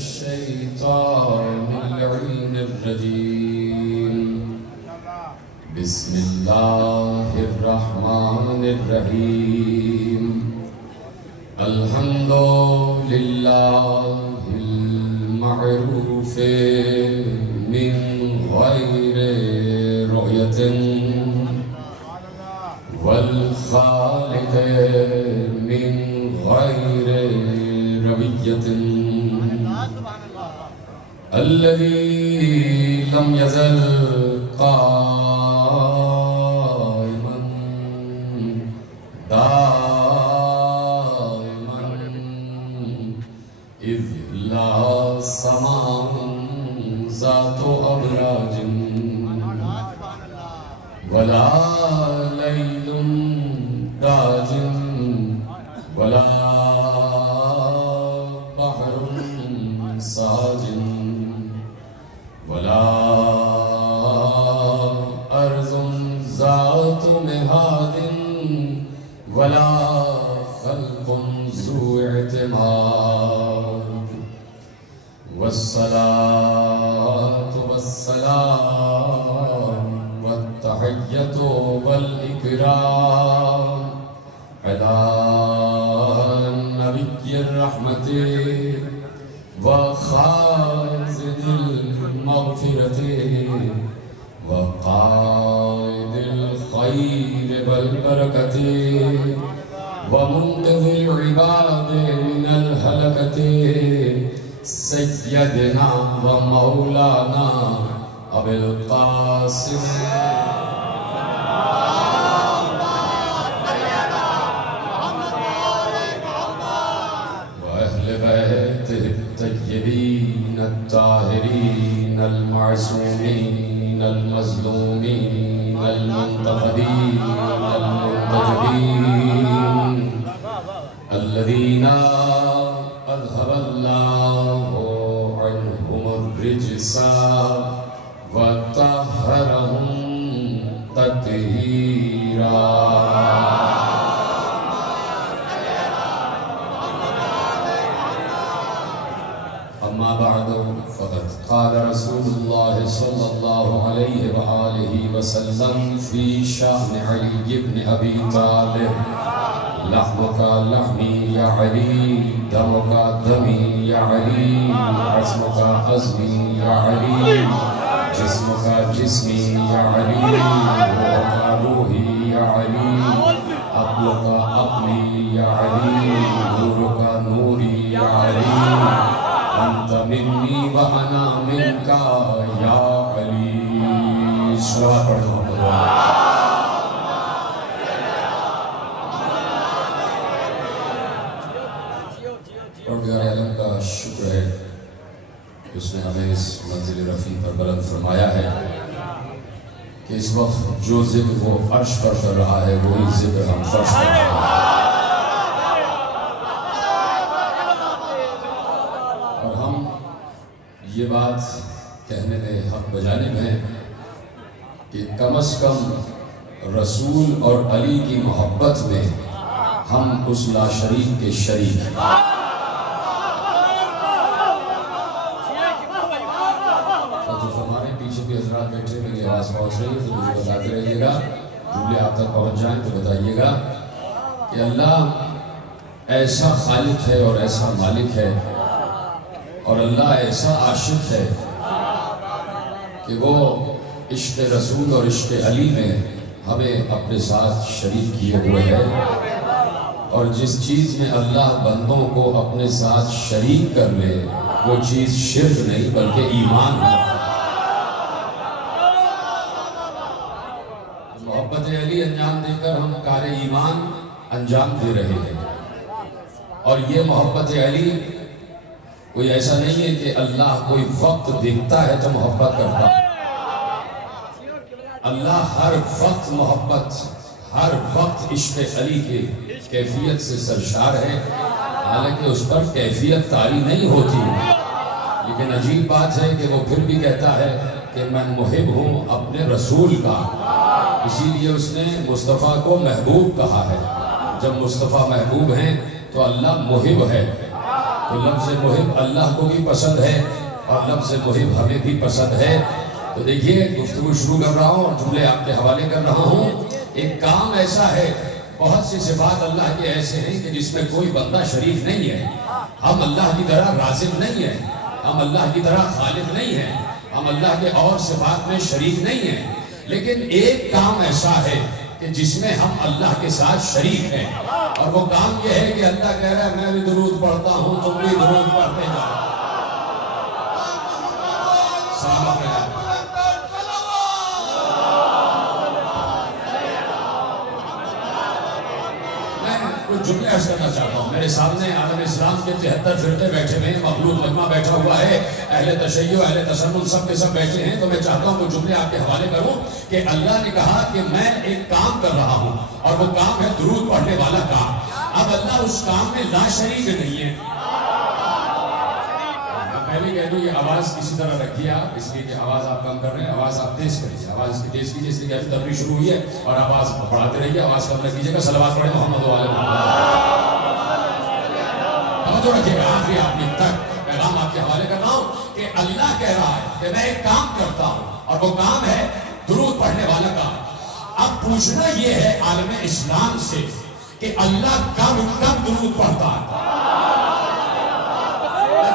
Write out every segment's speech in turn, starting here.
الشيطان اللعين الرجيم بسم الله الرحمن الرحيم الحمد لله المعروف من غير رؤية والخالق من غير روية الذي لم يزل قائما دائما إذ لا سماء ذات أبراج ولا ليل داج ولا بحر ساج ولا أرض ذات مهاد ولا خلق ذو اعتماد والصلاة والسلام والتحية والإكرام على نبي الرحمة وخازن المغفرة وقائد الخير والبركة ومنقذ العباد من الهلكة سيدنا ومولانا أبي القاسم وأهل بيته الطيبين الطاهرين المعصومين المظلومين المنتقدين المنتجبين الذين أذهب الله عنهم الرجس وطهرهم تطهيرا أما بعد فقد قال رسول الله صلى الله عليه وآله وسلم في شأن علي بن أبي طالب لحمك لحمي يا علي دمك دمي يا علي عزمك عزمي يا علي جسمك جسمي يا علي روحك روحي يا علي عقلك عقلي يا علي نورك نوري يا علي أنت مني وأنا منك يا علي صلوات پڑھو پروردگار عالم کا شکر ہے کہ اس نے ہمیں اس منزل رفیع پر بلند فرمایا ہے کہ اس وقت جو ذکر وہ عرش پر کر رہا ہے وہی ذکر ہم فرش پر کر رہا ہے اور ہم یہ بات کہنے میں حق بجانب ہیں کہ کم از کم رسول اور علی کی محبت میں ہم اس لا شریک کے شریک ہیں حضرات بیٹھے میری آواز پہنچ رہی ہے تو مجھے بتاتے رہیے گا جملے آپ تک پہنچ جائیں تو بتائیے گا کہ اللہ ایسا خالق ہے اور ایسا مالک ہے اور اللہ ایسا عاشق ہے کہ وہ عشق رسول اور عشق علی میں ہمیں اپنے ساتھ شریک کیے ہوئے ہے اور جس چیز میں اللہ بندوں کو اپنے ساتھ شریک کر لے وہ چیز شرک نہیں بلکہ ایمان ہے محبت علی انجام دے کر ہم کار ایمان انجام دے رہے ہیں اور یہ محبت علی کوئی ایسا نہیں ہے کہ اللہ کوئی وقت دیکھتا ہے تو محبت کرتا ہے اللہ ہر وقت محبت ہر وقت عشق علی کے کیفیت سے سرشار ہے حالانکہ اس پر کیفیت طاری نہیں ہوتی لیکن عجیب بات ہے کہ وہ پھر بھی کہتا ہے کہ میں محب ہوں اپنے رسول کا اسی لیے اس نے مصطفیٰ کو محبوب کہا ہے جب مصطفیٰ محبوب ہیں تو اللہ محب ہے تو لفظ محب اللہ کو بھی پسند ہے اور لفظ محب ہمیں بھی پسند ہے. تو دیکھیے گفتگو شروع کر رہا ہوں اور جملے آپ کے حوالے کر رہا ہوں. ایک کام ایسا ہے، بہت سی صفات اللہ کے ایسے ہیں کہ جس میں کوئی بندہ شریک نہیں ہے. ہم اللہ کی طرح رازق نہیں ہیں، ہم اللہ کی طرح خالق نہیں ہیں، ہم اللہ کے اور صفات میں شریک نہیں ہیں. لیکن ایک کام ایسا ہے کہ جس میں ہم اللہ کے ساتھ شریک ہیں، اور وہ کام یہ ہے کہ اللہ کہہ رہا ہے میں بھی درود پڑھتا ہوں، تم بھی درود پڑھتے جاؤ. سلامت رہے. کچھ جملے عرض کرنا چاہتا ہوں. میرے سامنے عالم اسلام کے 73 فرقے بیٹھے ہوئے ہیں، مخلوق مجمع بیٹھا ہوا ہے، اہل تشیع اہل تسنن سب کے سب بیٹھے ہیں. تو میں چاہتا ہوں کچھ جملے آپ کے حوالے کروں کہ اللہ نے کہا کہ میں ایک کام کر رہا ہوں اور وہ کام ہے درود پڑھنے والا کام. اب اللہ اس کام میں لا شریک نہیں ہے. پہلے کہہ دوں یہ آواز کسی طرح رکھیے آپ، اس لیے کہ آواز آپ کم کر رہے ہیں. آواز آپ تیز کریے، آواز اس کی تیز کیجیے، اس لیے کہ ابھی تقریر شروع ہوئی ہے اور آواز بڑھاتے رہیے. آواز کم نہ کیجیے گا. صلوات پڑھیں محمد و آل محمد. توجہ رکھیے گا. آخری آدمی تک پیغام آپ کے حوالے کر رہا ہوں کہ اللہ کہہ رہا ہے کہ میں ایک کام کرتا ہوں اور وہ کام ہے درود پڑھنے والا کام. اب پوچھنا یہ ہے عالم اسلام سے کہ اللہ کب درود پڑھتا ہے.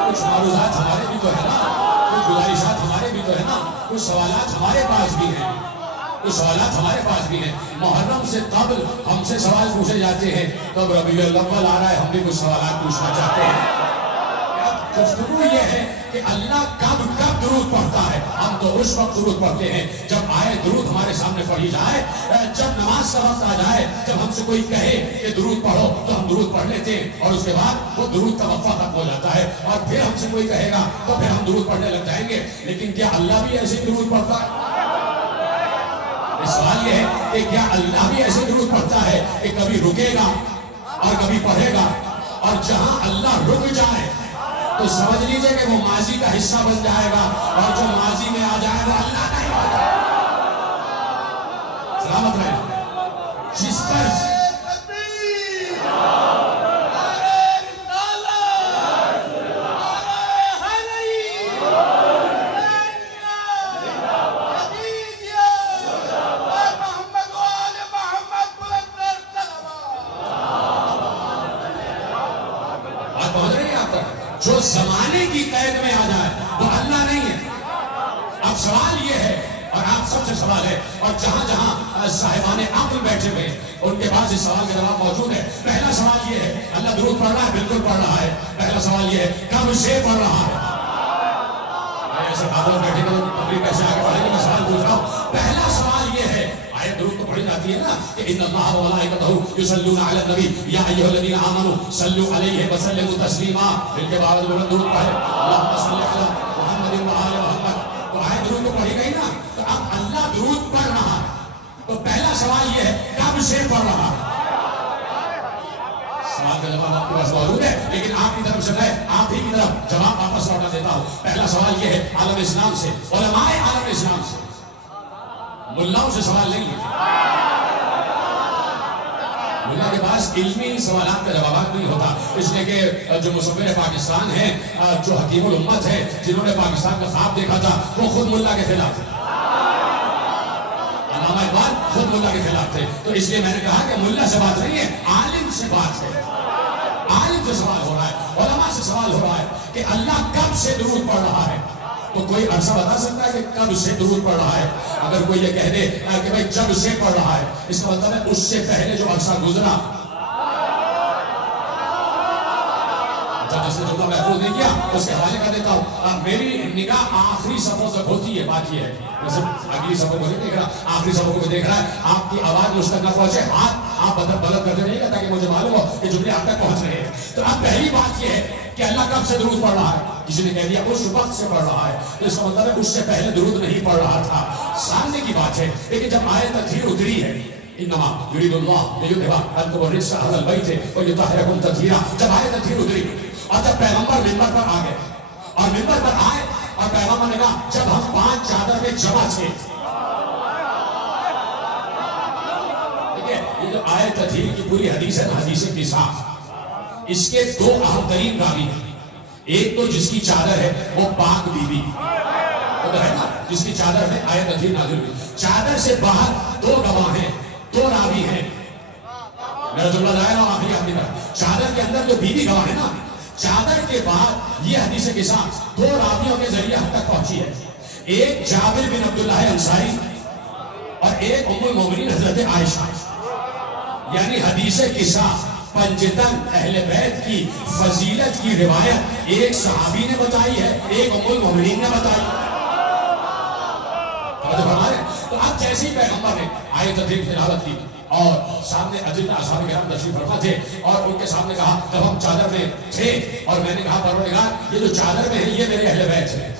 کچھ معروضات ہمارے بھی تو ہے نا، کچھ گزارشات ہمارے بھی تو ہے نا، کچھ سوالات ہمارے پاس بھی ہیں، کچھ سوالات ہمارے پاس بھی ہیں. محرم سے قبل ہم سے سوال پوچھے جاتے ہیں، کب ربیع الاول آ رہا ہے، ہم بھی کچھ سوالات پوچھنا چاہتے ہیں. گفتگو یہ ہے کہ اللہ کب درود پڑھتا ہے. ہم تو اس وقت درود پڑھتے ہیں جب آئے درود ہمارے سامنے پڑھی جائے، جب نماز کا وقت آ جائے، جب ہم سے کوئی کہے کہ درود پڑھو تو ہم درود پڑھ لیتے ہیں اور اس کے بعد وہ درود کا وقفہ ختم ہو جاتا ہے اور پھر ہم سے کوئی کہے گا تو پھر ہم درود پڑھنے لگ جائیں گے. لیکن کیا اللہ بھی ایسے درود پڑھتا ہے؟ سوال یہ ہے کہ کیا اللہ بھی ایسے درود پڑھتا ہے کہ کبھی رکے گا اور کبھی پڑھے گا، اور جہاں اللہ رک جائے تو سمجھ لیجئے کہ وہ ماضی کا حصہ بن جائے گا، اور جو ماضی میں آ جائے وہ اللہ کا ہی ہوگا. سلامت رہے. جس پر جو زمانے کی قید میں آ جائے وہ اللہ نہیں ہے. اب سوال یہ ہے اور آپ سب سے سوال ہے، اور جہاں جہاں صاحبان عقل بیٹھے ہوئے ان کے پاس اس سوال کا جواب موجود ہے. پہلا سوال یہ ہے اللہ درود پڑھ رہا ہے؟ بالکل پڑھ رہا ہے. پہلا سوال یہ ہے کب سے پڑھ رہا ہے؟ ایسے خاتون بیٹھے گا تو تقریر کیسے آگے بڑھے گی؟ میں سوال پوچھ رہا ہوں. پہلا سوال یہ ہے، آیت درود تو پڑھی جاتی ہے نا کہ ان اللہ و ملائکتہ یصلون علی النبی یا ایھا الذین آمنوا صلوا علیہ وسلموا تسلیما. ان کے بعد وہ درود پڑھے اللہم صل علی محمد و آل محمد. تو آیت درود تو پڑھی گئی نا. تو اب اللہ درود پڑھ رہا ہے تو پہلا سوال یہ ہے کب سے پڑھ رہا ہے؟ سوال کا جواب آپ کے پاس موجود ہے، لیکن آپ کی طرف سے میں آپ ہی کی طرف جواب واپس لوٹا دیتا ہوں. پہلا سوال یہ ہے عالم اسلام سے، علماء عالم اسلام سے، ملاؤں سے سوال نہیں ہے. ملا کے پاس علمی سوالات کا جوابات نہیں ہوتا، اس لیے کہ جو مصور پاکستان ہیں، جو حکیم الامت ہیں، جنہوں نے پاکستان کا خواب دیکھا تھا، وہ خود ملا کے خلاف تھے. علامہ اقبال خود ملا کے خلاف تھے. تو اس لیے میں نے کہا کہ ملا سے بات نہیں ہے، عالم سے بات ہے. عالم سے سوال ہو رہا ہے، علماء سے سوال ہو رہا ہے کہ اللہ کب سے درود پڑھ رہا ہے. تو کوئی عرصہ بتا سکتا ہے کہ کب سے درود پڑھ رہا ہے؟ اگر کوئی یہ کہہ دے کہ بھائی جب سے پڑھ رہا ہے، اس کا مطلب ہے اس سے پہلے جو عرصہ گزرا. جس نے جملہ محفوظ نہیں کیا اس کے حوالے کر دیتا ہوں. میری نگاہ آخری صفوں تک ہوتی ہے. بات یہ ہے جیسے اگلی صفوں کو نہیں دیکھ رہا، آخری صفوں کو دیکھ رہا ہے. آپ کی آواز مجھ تک نہ پہنچے، ہاتھ آپ بلند کرتے رہیے گا تاکہ مجھے معلوم ہو کہ جملے آپ تک پہنچ رہے ہیں. تو اب پہلی بات یہ ہے کہ اللہ کب سے درود پڑھ رہا ہے؟ کسی نے کہہ دیا اس وقت سے پڑھ رہا ہے، تو اس کا مطلب ہے اس سے پہلے درود نہیں پڑھ رہا تھا. سامنے کی بات ہے. لیکن جب آیت تطہیر اتری ہے، انما یرید اللہ لیذھب عنکم الرجس اہل البیت ویطہرکم تطہیرا، جب آیت تطہیر اتری اور جب پیغمبر منبر پر آ گئے اور منبر پر آئے اور پیغمبر نے کہا جب ہم 5 چادر میں جمع تھے. دیکھیں یہ جو آیت تطہیر کی پوری حدیث ہے نا، حدیث قصہ، اس کے 2 اہم ترین راوی ہیں. ایک تو جس کی چادر ہے وہ پاک بی بی، وہ تو ہے نا جس کی چادر میں آیت عظیم نازل ہوئی، چادر سے باہر دو گواہ ہیں، دو راوی ہیں، میرا جملہ ظاہر ہو آخری آدمی کا، چادر کے اندر جو بی بی گواہ ہے نا، چادر کے بعد یہ حدیث قصہ دو راویوں کے ذریعے ہم تک پہنچی ہے، ایک جابر بن عبداللہ انصاری اور ایک ام المومنین حضرت عائشہ، یعنی حدیث قصہ پنجتن اہل بیت کی فضیلت کی روایت ایک صحابی نے بتائی ہے، ایک ام المومنین نے بتائی ہے۔ تو اب جیسے ہی پیغمبر نے آیت عظیم تلاوت کی اور سامنے اجلہ اصحاب کرام تشریف فرما تھے اور ان کے سامنے کہا جب ہم چادر میں تھے اور میں نے کہا پروردگار یہ جو چادر میں ہے یہ میرے اہل بیت ہے،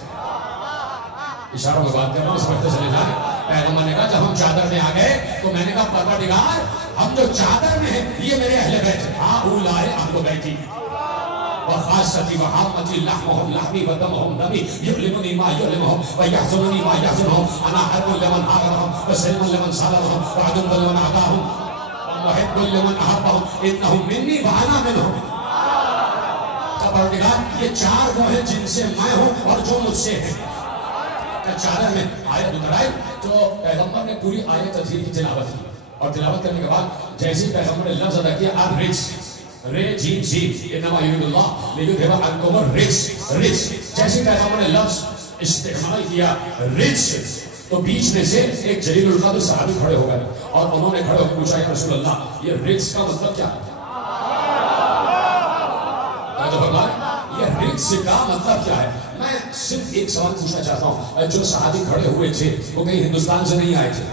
اشاروں میں بات کر رہا ہوں سمجھتے چلے جائیں۔ پیغمبر نے کہا جب ہم چادر میں آ گئے تو میں نے کہا پروردگار ہم جو چادر میں ہیں یہ میرے اہل بیت ہے، ہاں اولائے اہل بیتی وخاصتی وحامتی لحمہم لحمی ودمہم دمی یعلمنی ما یعلمہم ویحزننی ما یحزنہم انا حرب لمن حاربہم وسلم لمن صالحہم وعدم لمن عداہم ومحب لمن احبہم انہم منی وانا منہم۔ پروردگار یہ چار وہ ہیں جن سے میں ہوں اور جو مجھ سے ہیں۔ چادر میں آیت اترائی تو پیغمبر نے پوری آیت عظیم کی تلاوت کی اور تلاوت کرنے کے بعد جیسے پیغمبر نے لفظ ادا کیا اب رجس رے جیم زیم انما یرید اللہ لیذھب عنکم الرجس رجس، جیسے پیغمبر نے لفظ استعمال کیا رجس تو بیچ میں سے ایک جلیل القدر صحابی کھڑے ہو گئے اور انہوں نے کھڑے ہو کے پوچھا یا رسول اللہ یہ رجس کا مطلب کیا ہے؟ یہ رجس کا مطلب کیا ہے؟ میں صرف ایک سوال پوچھنا چاہتا ہوں، جو صحابی کھڑے ہوئے تھے وہ کہیں ہندوستان سے نہیں آئے تھے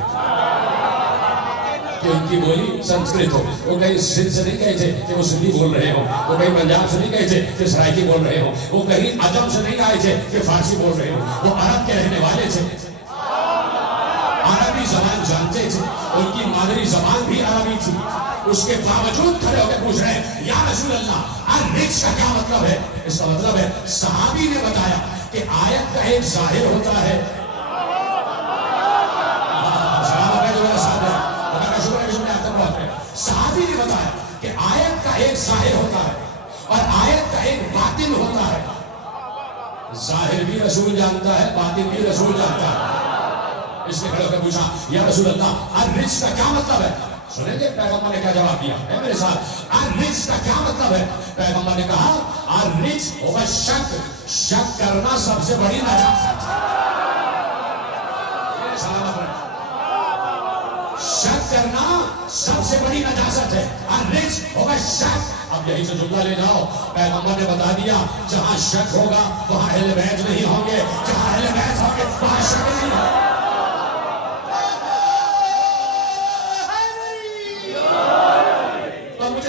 کہ ان کی بولی سنسکرت ہو، وہ کہیں سندھ سے نہیں گئے تھے کہ وہ سندھی بول رہے ہوں، وہ کہیں پنجاب سے نہیں گئے تھے کہ سرائکی بول رہے ہوں، وہ کہیں عجم سے نہیں آئے تھے کہ فارسی بول رہے ہوں، وہ عرب کے رہنے والے تھے، عربی زبان جانتے تھے، ان کی مادری زبان بھی عربی تھی، اس کے باوجود کھڑے ہو کے پوچھ رہے ہیں یا رسول اللہ الرجس کا کیا مطلب ہے؟ اس کا مطلب ہے صحابی نے بتایا کہ آیت کا ایک ظاہر ہوتا ہے، صحابی نے بتایا کہ آیت کا ایک ظاہر ہوتا ہے اور آیت کا ایک باطن ہوتا ہے، ظاہر بھی رسول جانتا ہے باطن بھی رسول جانتا ہے۔ اس نے کھڑے ہو کے پوچھا یا رسول اللہ الرجس کا کیا مطلب ہے؟ سنیں گے پیغمبر نے کیا جواب دیا ہے میرے ساتھ، الرجس کا کیا مطلب ہے؟ پیغمبر نے کہا الرجس ہوگا شک، شک کرنا سب سے بڑی نجاست ہے، شک کرنا سب سے بڑی نجاست ہے، الرجس ہوگا شک۔ اب یہی سے جملہ لے جاؤ، پیغمبر نے بتا دیا جہاں شک ہوگا وہاں اہل بیت نہیں ہوں گے، جہاں اہل بیت ہوں گے وہاں شک نہیں ہوگا۔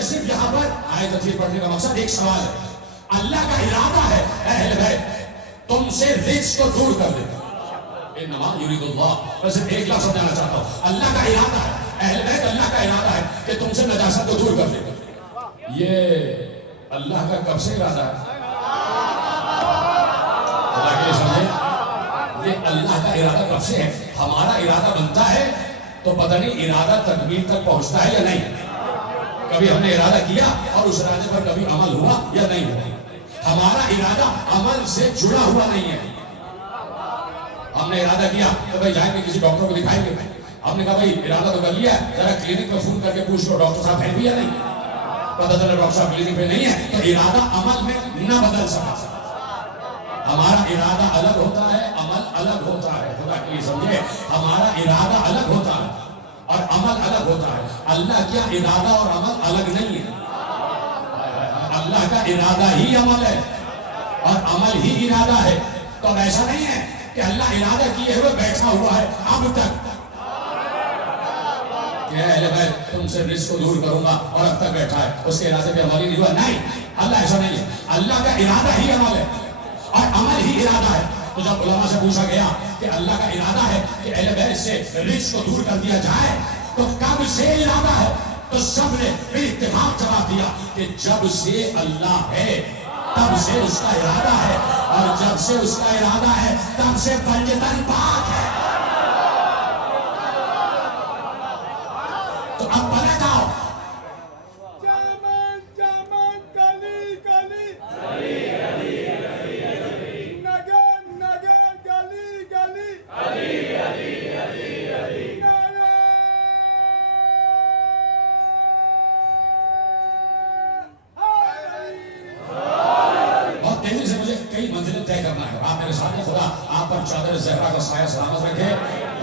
صرف یہاں پر آیت عظیم پڑھنے کا مقصد ایک سوال ہے، اللہ کا ارادہ ہے اہل بیت تم سے رجس کو دور کر دے، انما یرید اللہ، میں صرف ایک لفظ سمجھانا چاہتا ہوں، اللہ کا ارادہ ہے اہل بیت، اللہ کا ارادہ ہے کہ تم سے نجاست کو دور کر دے۔ یہ اللہ کا کب سے ارادہ ہے؟ اللہ کے سمجھے یہ اللہ کا ارادہ کب سے ہے؟ ہمارا ارادہ بنتا ہے تو پتہ نہیں ارادہ تکمیل تک پہنچتا ہے یا نہیں، کبھی ہم نے ارادہ کیا اور اس ارادے پر کبھی عمل ہوا یا نہیں ہوا، ہمارا ارادہ عمل سے جڑا ہوا نہیں ہے۔ ہم نے ارادہ کیا تو بھائی جائیں گے کسی ڈاکٹر کو دکھائیں گے، ہم نے کہا بھائی ارادہ تو کر لیا ہے، ذرا کلینک میں فون کر کے پوچھ لو ڈاکٹر صاحب ہیں بھی یا نہیں، پتہ چلا ڈاکٹر صاحب کلینک پہ نہیں ہے، تو ارادہ عمل میں نہ بدل سکا۔ ہمارا ارادہ الگ ہوتا ہے، عمل الگ ہوتا ہے، خدا کے لیے سمجھے، ہمارا ارادہ الگ ہوتا ہے اور عمل الگ ہوتا ہے، اللہ کیا ارادہ اور عمل الگ نہیں ہے، اللہ کا ارادہ ہی عمل ہے اور عمل ہی ارادہ ہے، تو ایسا نہیں ہے کہ اللہ ارادہ کیے ہوئے بیٹھا ہوا ہے اب تک کہ اہل بیت تم سے رزق کو دور کروں گا اور اب تک بیٹھا ہے، اس کے ارادے پہ عمل ہی نہیں ہوا، نہیں، اللہ ایسا نہیں ہے، اللہ کا ارادہ ہی عمل ہے اور عمل ہی ارادہ ہے۔ تو جب علماء سے پوچھا گیا کہ اللہ کا ارادہ ہے کہ اہل بیت سے رزق کو دور کر دیا جائے تو کب سے ارادہ ہے، تو سب نے پھر اتفاق جواب دیا کہ جب سے اللہ ہے تب سے اس کا ارادہ ہے، اور جب سے اس کا ارادہ ہے تب سے پنجتن پاک ہے۔ تو اب پلٹ آؤ، چمن چمن کلی کلی چادر زہرا کا سایہ سلامت رکھے،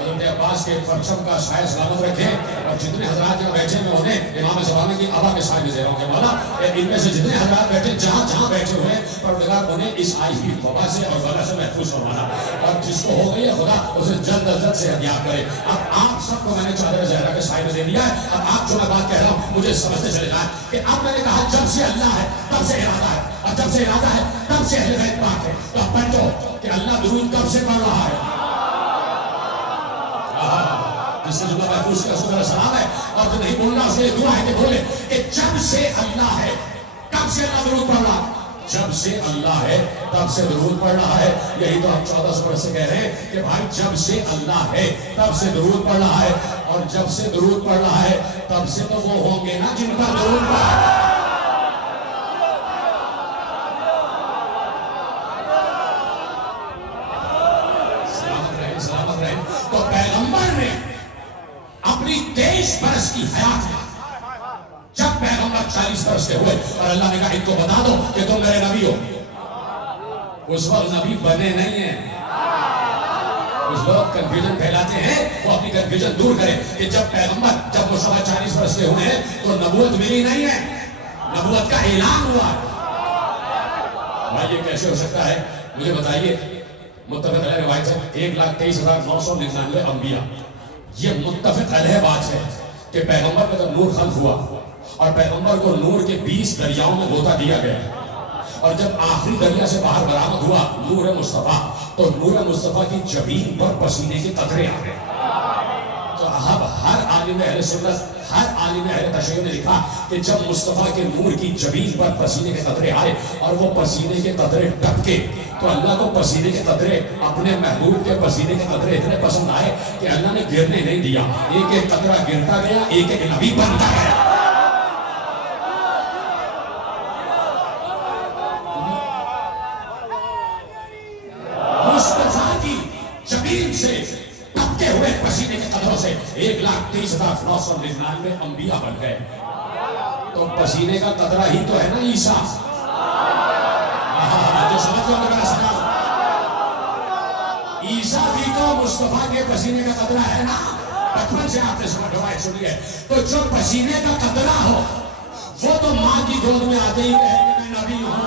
حضرت عباس کے پرچم کا سایہ سلامت رکھے، اور جتنے حضرات یہاں بیٹھے میں انہیں امام زمانے کی آبا کے سائے میں دے رہا ہوں کہ مولا ان میں سے جتنے حضرات بیٹھے جہاں جہاں بیٹھے ہوئے پروردگار انہیں اس آئی ہوئی وبا سے اور بلا سے محفوظ فرمانا، اور جس کو ہو گئی ہے خدا اسے جلد از جلد صحت یاب کرے۔ اب آپ سب کو میں نے چادر زہرا کے سائے میں دے دیا ہے، اب آپ جو میں بات کہہ رہا ہوں مجھے سمجھتے چلے جائیں کہ اب میں نے کہا جب سے اللہ ہے تب سے ارادہ ہے، اور جب سے ارادہ ہے تب سے اہل بیت پاک ہے، تو اب بیٹھو کہ اللہ درود کب سے پڑھ رہا ہے؟ جس سے جملہ محفوظ کا شکر سلام ہے، اور جو نہیں بولنا اس کے لیے دعا ہے کہ بولے کہ جب سے اللہ ہے کب سے اللہ درود پڑھ رہا ہے؟ جب سے اللہ ہے تب سے درود پڑھ رہا ہے۔ یہی تو آپ 1400 برس سے کہہ رہے ہیں کہ بھائی جب سے اللہ ہے تب سے درود پڑھ رہا ہے، اور جب سے درود پڑھ رہا ہے تب سے تو وہ ہوں گے نا جن کا درود پڑھا۔ تو پیغمبر نے اپنی 23 برس کی حیات میں جب پیغمبر 40 برس کے ہوئے اور اللہ نے کہا ان کو بتا دو کہ تم میرے نبی ہو، اس وقت نبی بنے نہیں ہیں۔ کچھ لوگ کنفیوژن پھیلاتے ہیں، وہ اپنی کنفیوژن دور کریں کہ جب پیغمبر جب مصطفیٰ 40 برس کے ہوئے ہیں تو نبوت ملی نہیں ہے، نبوت کا اعلان ہوا ہے۔ بھائی یہ کیسے ہو سکتا ہے؟ مجھے بتائیے، متفق علیہ روایت ہے 1,23,999 انبیاء، یہ متفق علیہ بات ہے کہ پیغمبر کا جب نور خلق ہوا اور پیغمبر کو نور کے 20 دریاؤں میں غوطہ دیا گیا، اور جب آخری دریا سے باہر برآمد ہوا نور مصطفیٰ، تو نور مصطفیٰ کی جبین پر پسینے کے قطرے آ گئے۔ تو اب ہر عالم اہل سنت، ہر عالم اہل تشیع نے لکھا کہ جب مصطفیٰ کے نور کی جبین پر پسینے کے قطرے آئے اور وہ پسینے کے قطرے ٹپکے، تو اللہ کو پسینے کے قطرے، اپنے محبوب کے پسینے کے قطرے اتنے پسند آئے کہ اللہ نے گرنے نہیں دیا، ایک ایک قطرہ گرتا گیا، ایک ایک نبی بنتا گیا۔ مصطفیٰ کی جبین سے ٹپکے ہوئے پسینے کے قطروں سے 1,30,999 انبیاء بن گئے۔ تو پسینے کا قطرہ ہی تو ہے نا عیسیٰ، جو سمجھ لو میرا سلام، عیسیٰ بھی تو مصطفیٰ کے پسینے کا قطرہ ہے نا۔ بچپن سے آپ نے سمجھ روایت سنی ہے، تو جو پسینے کا قطرہ ہو وہ تو ماں کی گود میں آتے ہی کہے کہ میں نبی ہوں۔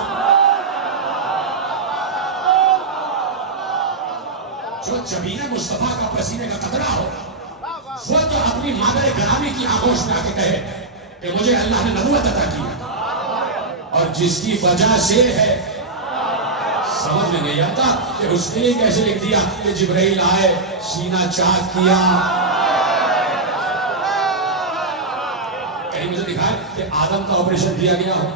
جو جبین مصطفیٰ کا پسینے کا قطرہ ہو وہ تو اپنی مادر گرامی کی آغوش میں آ کے کہے کہ مجھے اللہ نے نبوت عطا کی، اور جس کی وجہ سے ہے سمجھ میں نہیں آتا کہ اس کے لیے کیسے لکھ دیا کہ جبرائیل آئے سینہ چاک کیا۔ کہیں مجھے دکھائے کہ آدم کا آپریشن کیا گیا ہو؟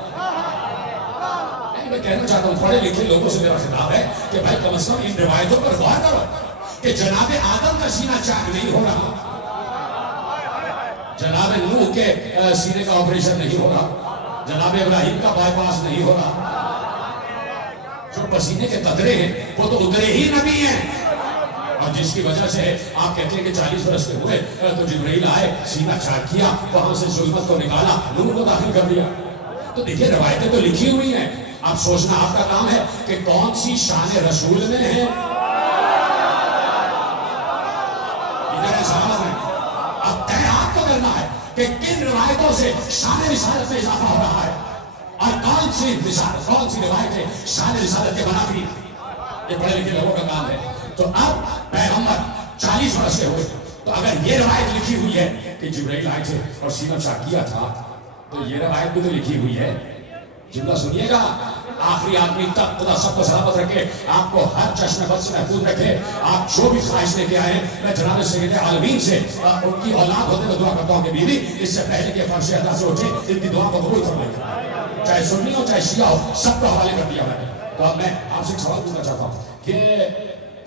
میں کہنا چاہتا ہوں پڑھے لکھے لوگوں سے میرا خطاب ہے کہ بھائی کم از کم ان روایتوں پر غور کرو کہ جناب آدم کا سینہ چاک نہیں ہو رہا، جناب نوح کے سینے کا آپریشن نہیں ہو رہا، جناب ابراہیم کا بائی پاس نہیں ہو رہا۔ جو پسینے کے قطرے ہیں وہ تو اترے ہی نبی ہیں، اور جس کی وجہ سے آپ کہتے ہیں کہ 40 برس کے ہوئے تو جبرائیل آئے سینہ چاک کیا، وہاں سے ظلمت کو نکالا، نور کو داخل کر دیا۔ تو دیکھیے روایتیں تو لکھی ہوئی ہیں، اب سوچنا آپ کا کام ہے کہ کون سی شان رسول میں ہے۔ ادھر سلامت ہے، اب طے آپ کو کرنا ہے کہ کن روایتوں سے شان رسالت میں اضافہ ہو رہا ہے، اور کون سی رسالت، کون سی روایتیں شان رسالت کے منافی۔ یہ پڑھے لکھے لوگوں کا کام ہے۔ تو اب پیغمبر 40 برس کے ہوئے، تو اگر یہ روایت لکھی ہوئی ہے کہ جبرائیل آئے تھے اور سینہ چاک کیا تھا، تو یہ روایت بھی تو لکھی ہوئی ہے۔ جملہ سنیے گا، آخری آدمی تک خدا سب کو سلامت رکھے، آپ کو ہر چشم بد سے محفوظ رکھے۔ آپ جو بھی خواہش لے کے آئے، میں جناب سید عالمین سے ان کی اولاد ہوتے ہوئے دعا کرتا ہوں کہ بیوی اس سے پہلے کہ فرش ادا سے اٹھے ان کی دعا کو قبول فرمائے، چاہے سنی ہو چاہے شیعہ ہو، سب کو حوالے کر دیا میں نے۔ تو اب میں آپ سے ایک سوال پوچھنا چاہتا ہوں کہ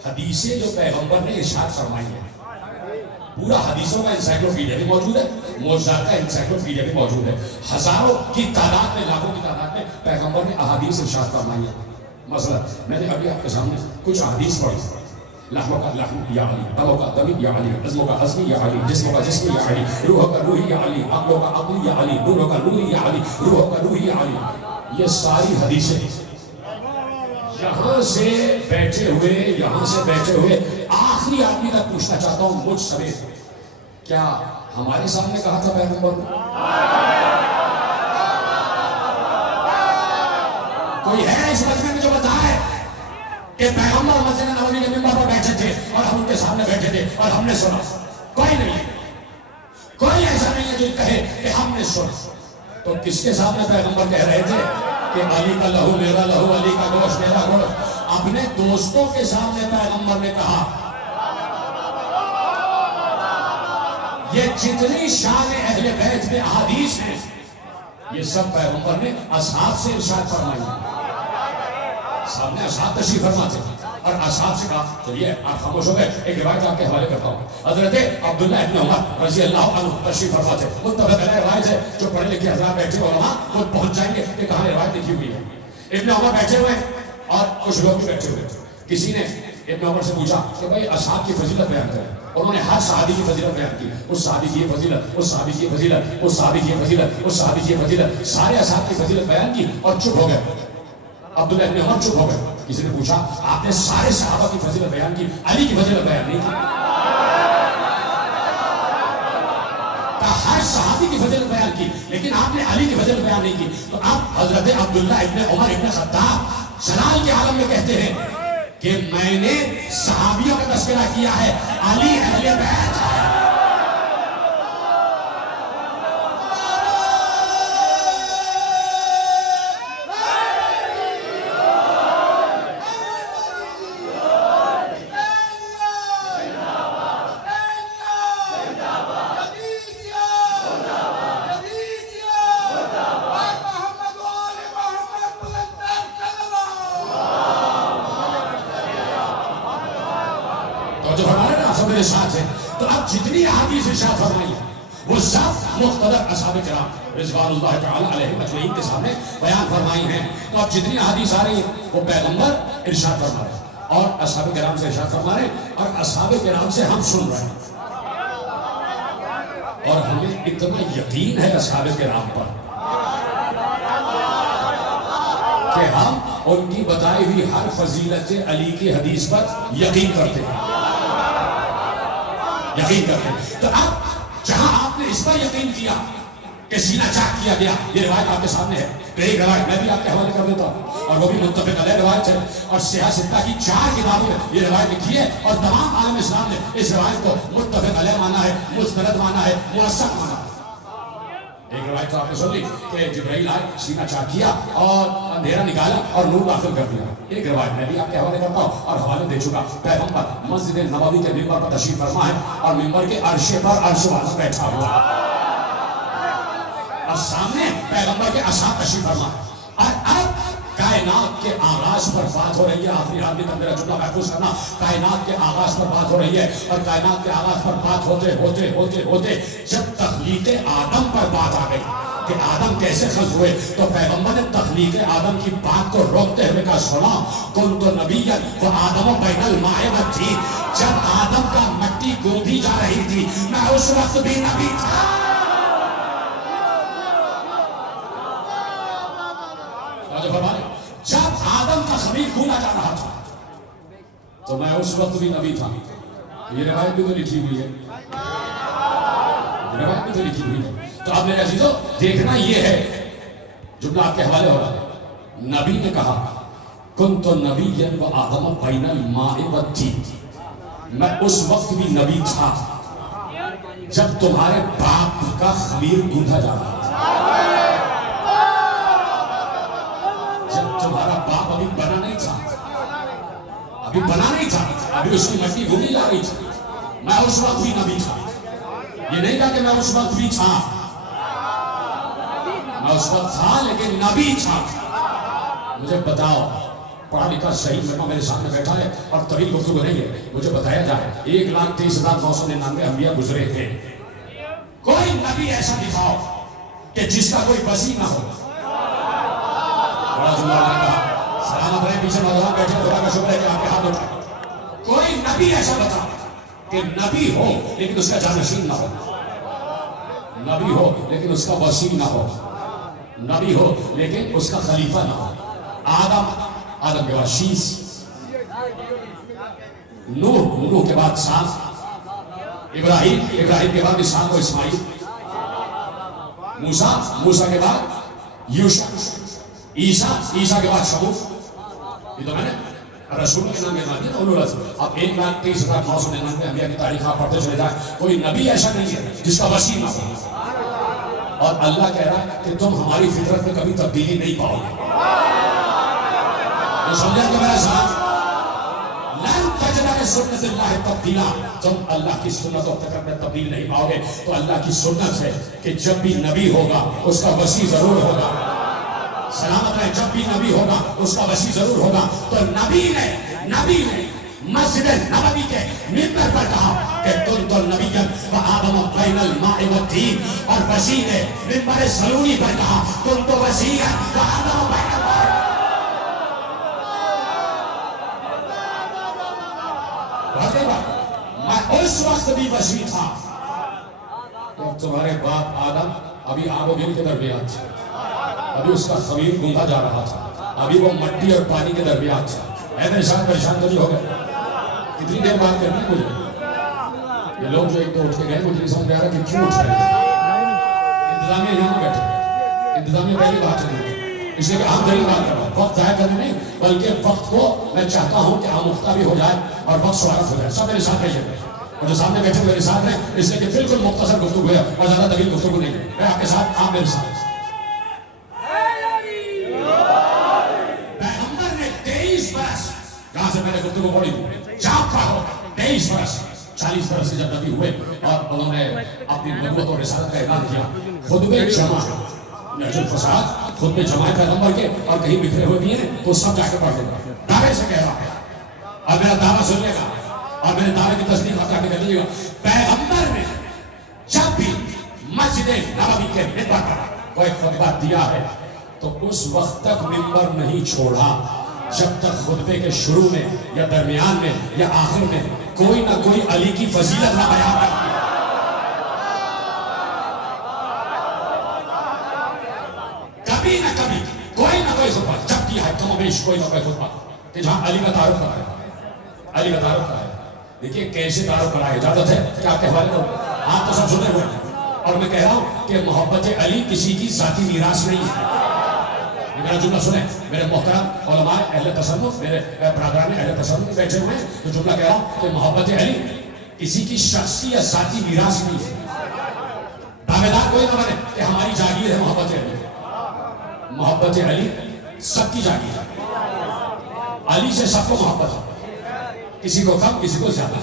حدیثیں جو پیغمبر نے ارشاد فرمائی ہیں، پورا حدیثوں کا انسائکلوپیڈیا بھی موجود ہے، معجزات کا انسائکلوپیڈیا بھی موجود ہے، ہزاروں کی تعداد میں، لاکھوں کی تعداد میں پیغمبر نے احادیث ارشاد فرمائی ہے۔ مثلا میں نے ابھی آپ کے سامنے کچھ احادیث پڑھی، لحموں کا لحم یا علی، دموں کا دم یا علی، عظموں کا عظم یا علی، جسموں کا جسم یا علی، روح کا روح یا علی، عقلوں کا عقل یا علی، نوروں کا نور یا علی، روح کا روح یا علی۔ یہ ساری حدیثیں یہاں سے بیٹھے ہوئے آخری آدمی تک پوچھنا چاہتا ہوں مجھ سمیت، کیا ہمارے سامنے کہا تھا پیغمبر نے؟ کوئی ہے اس مجمع میں جو بتائے کہ پیغمبر مسجد نبوی کے منبر پر بیٹھے تھے اور ہم ان کے سامنے بیٹھے تھے اور ہم نے سنا؟ کوئی نہیں ہے، کوئی ایسا نہیں ہے جو کہے کہ ہم نے سنا۔ تو کس کے سامنے پیغمبر کہہ رہے تھے کہ علی کا لہو میرا لہو، علی کا گوشت میرا گوشت؟ اپنے دوستوں کے سامنے پیغمبر نے کہا۔ یہ جتنی شان اہل بیت میں احادیث ہیں یہ سب پیغمبر نے اصحاب سے ارشاد فرمائی۔ سامنے اصحاب تشریف فرما تھے اور اصحاب سے کہا چلیے آپ خاموش ہو گئے، ایک روایت آپ کے حوالے کرتا ہوں۔ حضرت عبداللہ ابن عمر رضی اللہ عنہ تشریف فرما تھے، متفق علیہ روایت ہے، جو پڑھے لکھے حضرات بیٹھے علماء وہ پہنچ جائیں گے کہ کہاں روایت لکھی ہوئی ہے۔ ابن عمر بیٹھے ہوئے اور کچھ لوگ بھی بیٹھے ہوئے، کسی نے ابن عمر سے پوچھا کہ بھائی اصحاب کی فضیلت بیان کریں۔ انہوں نے ہر صحابی کی فضیلت بیان کی، اس صحابی کی فضیلت، اس صحابی کی فضیلت، اس صحابی کی فضیلت، اس صحابی کی فضیلت، سارے اصحاب کی فضیلت بیان کی اور چپ ہو گئے۔ عبداللہ ابن عمر چپ ہو گئے۔ کسی نے پوچھا آپ نے سارے صحابہ کی فضیلت بیان کی، علی کی فضیلت بیان نہیں کی؟ ہر صحابی کی فضیلت بیان کی لیکن آپ نے علی کی فضیلت بیان نہیں کی۔ تو آپ حضرت عبداللہ ابن عمر ابن خطاب جلال کے عالم میں کہتے ہیں کہ میں نے صحابیوں کا تذکرہ کیا ہے، علی اہل بیت ہے۔ جو ہمارے نا سب میرے ساتھ ہیں، تو اب جتنی احادیث ارشاد فرمائی وہ سب مقتدر اصحاب کرام رضوان اللہ تعالی علیہ مجمعین کے سامنے بیان فرمائی ہیں۔ تو اب جتنی احادیث آ رہی ہیں وہ پیغمبر ارشاد فرما رہے ہیں اور اصحاب کرام سے ارشاد فرما رہے ہیں اور اصحاب کرام سے ہم سن رہے ہیں، اور ہمیں اتنا یقین ہے اصحاب کرام پر کہ ہم ان کی بتائی ہوئی ہر فضیلت علی کی حدیث پر یقین کرتے ہیں، یقین کرتے ہیں۔ تو اب جہاں آپ نے اس پر یقین کیا کہ سینہ چاک کیا گیا، یہ روایت آپ کے سامنے ہے، تو ایک روایت میں بھی آپ کے حوالے کر دیتا ہوں اور وہ بھی متفق علیہ روایت ہے، اور سیاہ ستہ کی 4 کتابوں میں یہ روایت لکھی ہے اور تمام عالم اسلام نے اس روایت کو متفق علیہ مانا ہے، مستند مانا ہے، موثق مانا ہے۔ ایک روایت تو آپ نے سن لی کہ جبرائیل آئے، سینہ چاک کیا اور اندھیرا نکالا اور نور داخل کر دیا۔ ایک روایت میں بھی آپ کے حوالے کرتا ہوں اور حوالے دے چکا، پیغمبر مسجد نبوی کے ممبر پر تشریف فرما ہے اور ممبر کے عرش پر عرش والا بیٹھا ہوا اور سامنے پیغمبر کے اصحاب تشریف فرما ہے۔ اور اب کائنات کے آغاز پر بات ہو رہی ہے، آخری آدمی تک میرا جملہ محفوظ کرنا، کائنات کے آغاز پر بات ہو رہی ہے، اور کائنات کے آغاز پر بات ہوتے ہوتے ہوتے ہوتے جب تخلیق آدم پر بات آ گئی کہ آدم کیسے خلق ہوئے، تو پیغمبر نے تخلیق آدم کی بات کو روکتے ہوئے کہا سنا کنت نبیا و آدم بین الماء والطین، جب آدم کا مٹی گوندھی جا رہی تھی میں اس وقت بھی نبی تھا۔ جب آدم کا خمیر گھونا جا رہا تھا تو میں اس وقت بھی نبی تھا۔ یہ روایت بھی تو لکھی ہوئی ہے، روایت بھی تو لکھی ہوئی ہے۔ تو اب میرے عزیزو دیکھنا یہ ہے، جملہ آپ کے حوالے ہو رہا ہے، نبی نے کہا کنت نبیا و آدم بین الماء والطین، میں اس وقت بھی نبی تھا جب تمہارے باپ کا خمیر گوندھا جا رہا تھا، تمہارا باپ ابھی بنا نہیں تھا، ابھی اس کی مٹی گھومی جا رہی تھی، میں اس وقت بھی نبی تھا۔ یہ نہیں کہا کہ میں اس وقت بھی تھا، میں اس وقت تھا لیکن نبی تھا۔ مجھے بتاؤ، پڑھا لکھا صحیح لڑکا میرے سامنے بیٹھا ہے اور طویل گفتگو نہیں ہے، مجھے بتایا جائے 1,30,999 انبیاء گزرے تھے، کوئی نبی ایسا دکھاؤ کہ جس کا کوئی وصی نہ ہو۔ سلامت رہے، پیچھے نوجوان بیٹھے، خدا کا شکر ہے کہ آپ کے ہاتھ اٹھائے، کوئی نبی ایسا بتا کہ نبی ہو لیکن اس کا جانشین نہ ہو، نبی ہو لیکن اس کا وصی نہ ہو، نبی ہو لیکن اس کا خلیفہ نہ ہو۔ آدم آدم کے بعد شیس، نوح کے بعد سام، ابراہیم کے بعد اسحاق و اسماعیل، موسیٰ کے بعد یوشع، عیسیٰ کے بعد شموع. یہ تو میں نے رسول کے نام کے نام دیا اولو العزم. اب 1,30,999 انبیاء کی تاریخ آپ پڑھتے چلے جائیں، کوئی نبی ایسا نہیں ہے جس کا وسیع نہ ہو. اور اللہ کہہ رہا ہے کہ تم ہماری فطرت میں کبھی تبدیلی نہیں پاؤ گے. تو سمجھا کہ میرا ساتھ لن تجد لسنت اللہ تبدیلا، تم اللہ کی سنت و فطرت میں تبدیل نہیں پاؤ گے. تو اللہ کی سنت ہے کہ جب بھی نبی ہوگا اس کا وسیع ضرور ہوگا. سلامت ہے، جب بھی نبی ہوگا اس کا وسیع ضرور ہوگا. تو نبی نے مسجد نبوی کے منبر پر کہا کہ تم تو نبی و آدم بین الماء والطین، اور وسیع نے منبر سلونی پر کہا تم تو وسیع و آدم بین الماء. میں اس وقت بھی وسیع تھا تو تمہارے باپ آدم ابھی آب و گل کے درمیان تھا، ابھی اس کا خمیر گوندا جا رہا تھا، ابھی وہ مٹی اور پانی کے درمیان تھا. اے میرے ساتھ پریشان تو نہیں ہو گئے؟ کتنی دیر بات کرنی ہے مجھے؟ یہ لوگ جو ایک تو اٹھ کے گئے مجھے نہیں سمجھ میں آ رہا کہ کیوں اٹھ رہے ہیں. انتظامیہ یہاں نہ بیٹھے، انتظامیہ پہلی بات چلی ہے، اس لیے کہ عام دلیل بات کر رہا ہوں. وقت ضائع کرنے نہیں، بلکہ وقت کو میں چاہتا ہوں کہ آموختہ بھی ہو جائے اور وقت سوالت ہو جائے. سب میرے ساتھ رہیے، اور جو سامنے بیٹھے میرے ساتھ ہیں، اس لیے کہ بالکل مختصر گفتگو ہے اور زیادہ طویل گفتگو نہیں ہے. میں آپ کے ساتھ، آپ میرے ساتھ. پیغمبر نے 23 برس، جہاں سے میں نے گفتگو پڑھی جاب کا ہو، 23 برس 40 برس سے جب نبی ہوئے اور انہوں نے اپنی نبوت اور رسالت کا اعلان کیا، خطبے جمع نہج الفساد، خطبے جمع پیغمبر کے، اور کہیں بکھرے ہوئے بھی ہیں تو سب جا کے پڑھ لیں گا. دعوے سے کہہ رہا ہے اور میرا دعویٰ سنیے گا اور میرے دعوے کی تصدیق آپ جا کے کر لیجیے گا. پیغمبر نے جب بھی مسجد نبوی کے منبر پر کوئی خطبہ دیا ہے تو اس وقت تک منبر نہیں چھوڑا جب تک خطبے کے شروع میں یا درمیان میں یا آخر میں کوئی نہ کوئی علی کی فضیلت نہ بیان کر. کبھی نہ کبھی کوئی نہ کوئی خطبہ جب کیا ہے، کم و بیش کوئی نہ کوئی خطبہ کہ جہاں علی کا تعارف کرایا، علی کا تعارف کرایا. دیکھیے کیسے تعارف کرایا، اجازت ہے کہ آپ کے حوالے کرو، آپ تو سب سنے ہوئے ہیں. اور میں کہہ رہا ہوں کہ محبت علی کسی کی ذاتی میراث نہیں ہے. میرا جملہ سنیں، میرے محترم علماء اہل تصوف، میرے برادران اہل تصوف بیٹھے ہوئے ہیں، تو جملہ کہہ رہا ہوں کہ محبت علی کسی کی شخصی یا ذاتی میراث نہیں ہے. دعویدار کوئی نہ بنے کہ ہماری جاگیر ہے محبت علی. محبت علی سب کی جاگیر ہے. علی سے سب کو محبت ہے، کسی کو کم کسی کو زیادہ.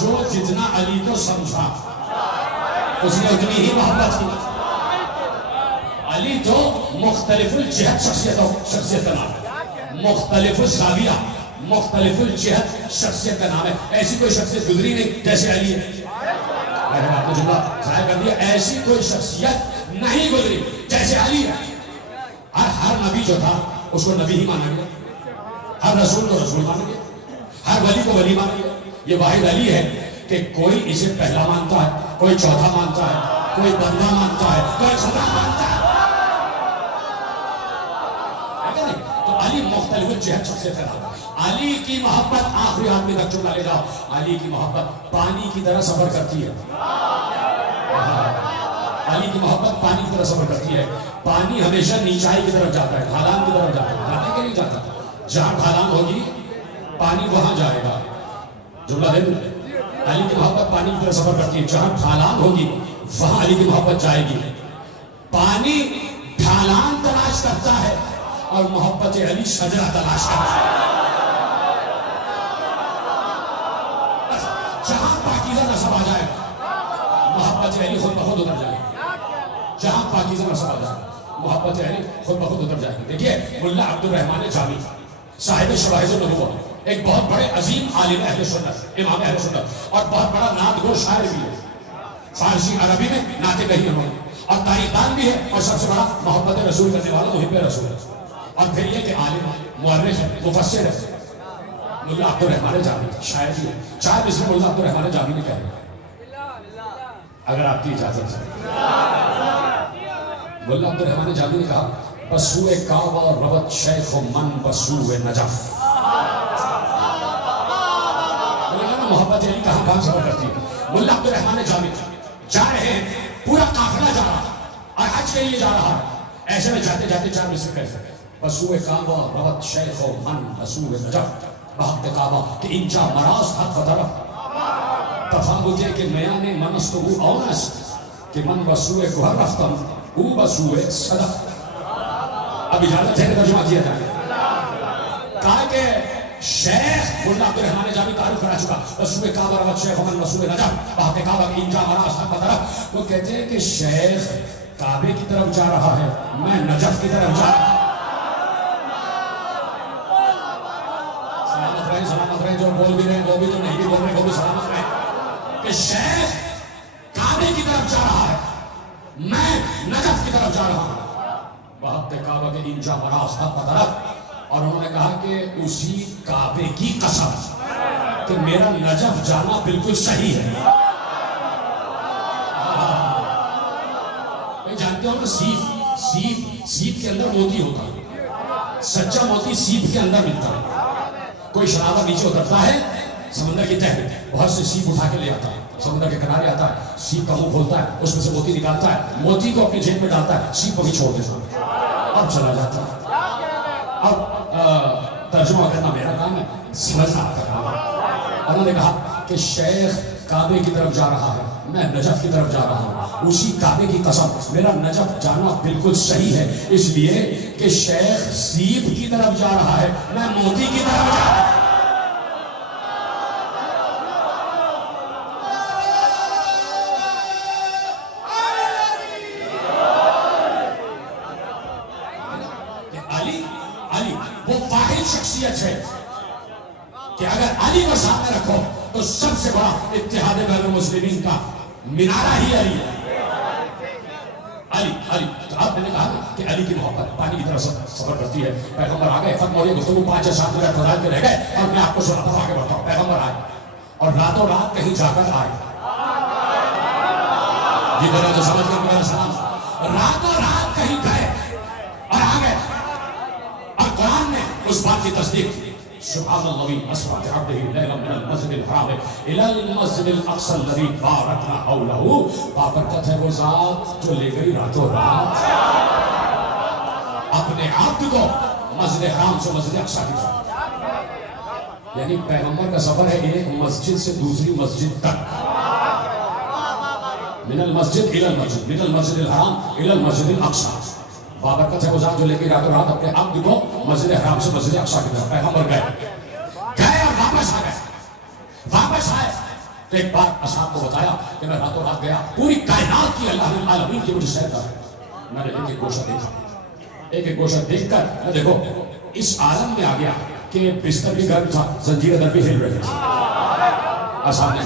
جو جتنا علی کو سمجھا اس نے اتنی ہی محبت کی. علی تو مختلف الجہت شخصیت کا نام ہے، مختلف الزاویہ مختلف الجہت شخصیت کا نام ہے. ایسی کوئی شخصیت گزری نہیں جیسے علی ہے. میں نے آپ کو جملہ ضائع کر دیا، ایسی کوئی شخصیت نہیں گزری جیسے علی ہے. ہر نبی جو تھا اس کو نبی ہی مانا گیا، ہر رسول کو رسول مانا گیا، ہر ولی کو ولی مانا گیا. یہ واحد علی ہے کہ کوئی اسے پہلا مانتا ہے، کوئی چوتھا مانتا ہے، کوئی بندہ مانتا ہے، کوئی خدا مانتا ہے. تو علی مختلف جہت شخصیت ہے. علی کی محبت آخری آدمی تک چلا لے جاؤ، علی کی محبت پانی کی طرح سفر کرتی ہے. علی کی محبت پانی کی طرح سفر کرتی ہے. پانی ہمیشہ نیچائی کی طرف جاتا ہے، ڈھلان کی طرف جاتا ہے، جانے کے نہیں جاتا. جہاں ڈھلان ہوگی پانی وہاں جائے گا. جملہ دے دوں، علی کی محبت پانی کی طرف سفر کرتی ہے. جہاں ڈھلان ہوگی وہاں علی کی محبت جائے گی. پانی ڈھلان تلاش کرتا ہے اور محبت علی شجرہ تلاش کرتا ہے. جہاں پاکیزہ نسب آ جائے محبت علی خود بخود اتر جائے گی. جہاں پاکیزہ نسب آ جائے محبت علی خود بخود اتر جائے گی. دیکھیے ملا عبد الرحمن جامی صاحب شواہد النبوہ، ایک بہت بڑے عظیم عالم اہل سنت، امام اہل سنت، اور بہت بڑا نعت گو شاعر بھی ہے. فارسی عربی میں نعتیں کہی انہوں نے، اور تاریخ دان بھی ہے، اور سب سے بڑا محبت رسول کرنے والا محب رسول ہے. اور پھر یہ کہ عالم مورخ ہے، مفسر ہے. ملا عبد الرحمن جامی شاعر بھی ہے. چار اس میں ملا عبد الرحمن جامی نے کہا ہے، اگر آپ کی اجازت ہے ملا عبد الرحمن جامی نے کہا بسوئے کعبہ روت شیخ و من بسوئے نجف. محبت علی کہاں سفر کرتی ہے. ملا عبد الرحمن جامی جا رہے ہیں, پورا قافلہ جا رہا اور حج کے لیے جا رہا. ایسے میں جاتے جاتے 4 مصرع کہتے ہیں بسوئے کعبہ روت شیخ و من بسوئے نجف بحق کعبہ کہ اینجا مراز حق و طرف تفاوتے کہ میانے منست و اونست کہ من بسوئے گوھر رفتم او بسوئے صدف. اب اجازت ہے کہ ترجمہ کیا جائے. کہا کہ شیخ ملا عبد الرحمن جامی تعریف کرا چکا بسوئے کعبہ روت شیخ و من بسوئے نجف بحق کعبہ کہ اینجا مراز حق و طرف. وہ کہتے ہیں کہ شیخ کعبے کی طرف جا رہا ہے, میں نجف کی طرف جا رہا ہوں. سلامت رہے جو بول بھی رہے ہیں وہ بھی جو نہیں بھی بول رہے ہیں وہ بھی سلامت رہے کہ شیخ کعبے کی طرف جا رہا ہے, میں نجف کی طرف جا رہا ہوں. وحق کعبہ کے اینجا مراز حق و طرف. اور انہوں نے کہا کہ اسی کعبے کی قسم کہ میرا نجف جانا بالکل صحیح ہے. جانتے ہو نا سیپ کے اندر موتی ہوتا ہے, سچا موتی سیپ کے اندر ملتا ہے. کوئی شرابہ نیچے اترتا ہے سمندر کی تہ میں, بہت سے سیپ اٹھا کے لے آتا ہے, سمندر کے کنارے آتا ہے, سیپ کا منہ کھولتا ہے, اس میں سے موتی نکالتا ہے, موتی کو اپنی جیب میں ڈالتا ہے, سیپ کو بھی چھوڑ دیتا ہے اور چلا جاتا ہے. اب ترجمہ کرنا میرا کام ہے, سمجھنا آپ کا کام ہے. انہوں نے کہا کہ شیخ کعبے کی طرف جا رہا ہے, میں نجف کی طرف جا رہا ہوں, اسی کعبے کی قسم میرا نجف جانا بالکل صحیح ہے, اس لیے کہ شیخ سیب کی طرف جا رہا ہے, میں موتی کی طرف جا رہا ہوں. علی وہ واحد شخصیت ہے کہ اگر علی کو سامنے رکھو تو سب سے بڑا اتحاد بین المسلمین کا منارہ ہی علی ہے. علی تو آپ نے کہا کہ علی کی محبت پانی کی طرح سفر کرتی ہے. پیغمبر آگئے, ختم ہو گئی گفتگو, 5-7 منٹ گزار کے رہ گئے اور میں آپ کو سناتا ہوں, آگے بڑھتا ہوں. پیغمبر آئے اور راتوں رات کہیں جا کر آئے. یہ میرا جو سمجھ کر میرا سلام, راتوں رات کہیں گئے اور آ گئے. اور قرآن نے اس بات کی تصدیق کی, سبحان اللہ اسرا بعبده لیلا من المسجد الحرام الى المسجد الاقصى الذي باركنا حوله. بابرکت ہے وہ ذات جو لے گئی راتوں رات اپنے عبد کو مسجد حرام سے مسجد اقصی کی طرف. یعنی پیغمبر کا سفر ہے ایک مسجد سے دوسری مسجد تک, من المسجد الى المسجد, من المسجد الحرام الى المسجد الاقصی. بابرکت ہے وہ ذات جو لے کے راتوں رات اپنے عبد کو مسجد حرام سے مسجد اقصی کی طرف. پیغمبر گئے اور واپس آ گئے. واپس آئے تو ایک بار اصحاب کو بتایا کہ میں راتوں رات گیا, پوری کائنات کی اللہ العالمین کی مجھے سیر کر, میں نے ایک گوشہ دیکھا. ایک گوشہ دیکھ کر میں دیکھو اس عالم میں آ گیا کہ بستر بھی گرم تھا, زنجیر در بھی ہل رہی تھی. اصحاب نے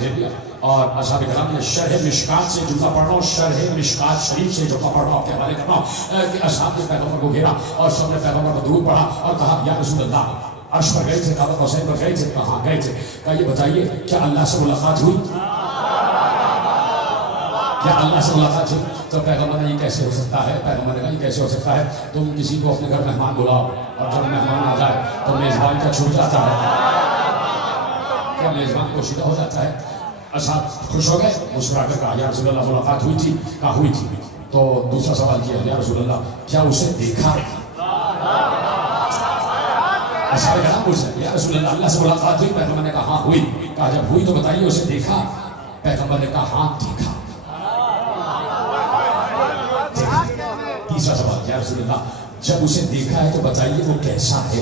گھیر لیا اور اصحاب کرام نے شرح مشکات سے جملہ پڑھ رہا ہوں, شرح مشکات شریف سے جملہ پڑھ رہا ہوں, آپ کے حوالے کر رہا ہوں کہ اصحاب نے پیغمبر کو گھیرا اور سب نے پیغمبر کو درود پڑھا اور کہا یا رسول اللہ, عرش پر گئے تھے, کعبہ حسین پر گئے تھے, کہاں گئے تھے؟ کہا یہ بتائیے کیا اللہ سے ملاقات ہوئی؟ کیا اللہ سے ملاقات ہوئی؟ تو پیغمبر نے یہ کیسے ہو سکتا ہے, پیغمبر نے کہا یہ کیسے ہو سکتا ہے, تم کسی کو اپنے گھر مہمان بلاؤ اور جب مہمان آ جائے تو میزبان کا چھوٹ جاتا ہے, کیا میزبان پوشیدہ ہو جاتا ہے؟ اصحاب خوش ہو گئے, مسکرا کر کہا یا رسول اللہ ملاقات ہوئی تھی؟ کہا ہوئی تھی. تو دوسرا سوال کیا یا رسول اللہ کیا اسے دیکھا؟ اصحاب کرام پوچھ رہے یا رسول اللہ اللہ سے ملاقات ہوئی؟ پیغمبر نے کہا ہاں ہوئی. کہا جب ہوئی تو بتائیے اسے دیکھا؟ پیغمبر نے کہا ہاں دیکھا. تیسرا سوال یا رسول اللہ جب اسے دیکھا ہے تو بتائیے وہ کیسا ہے؟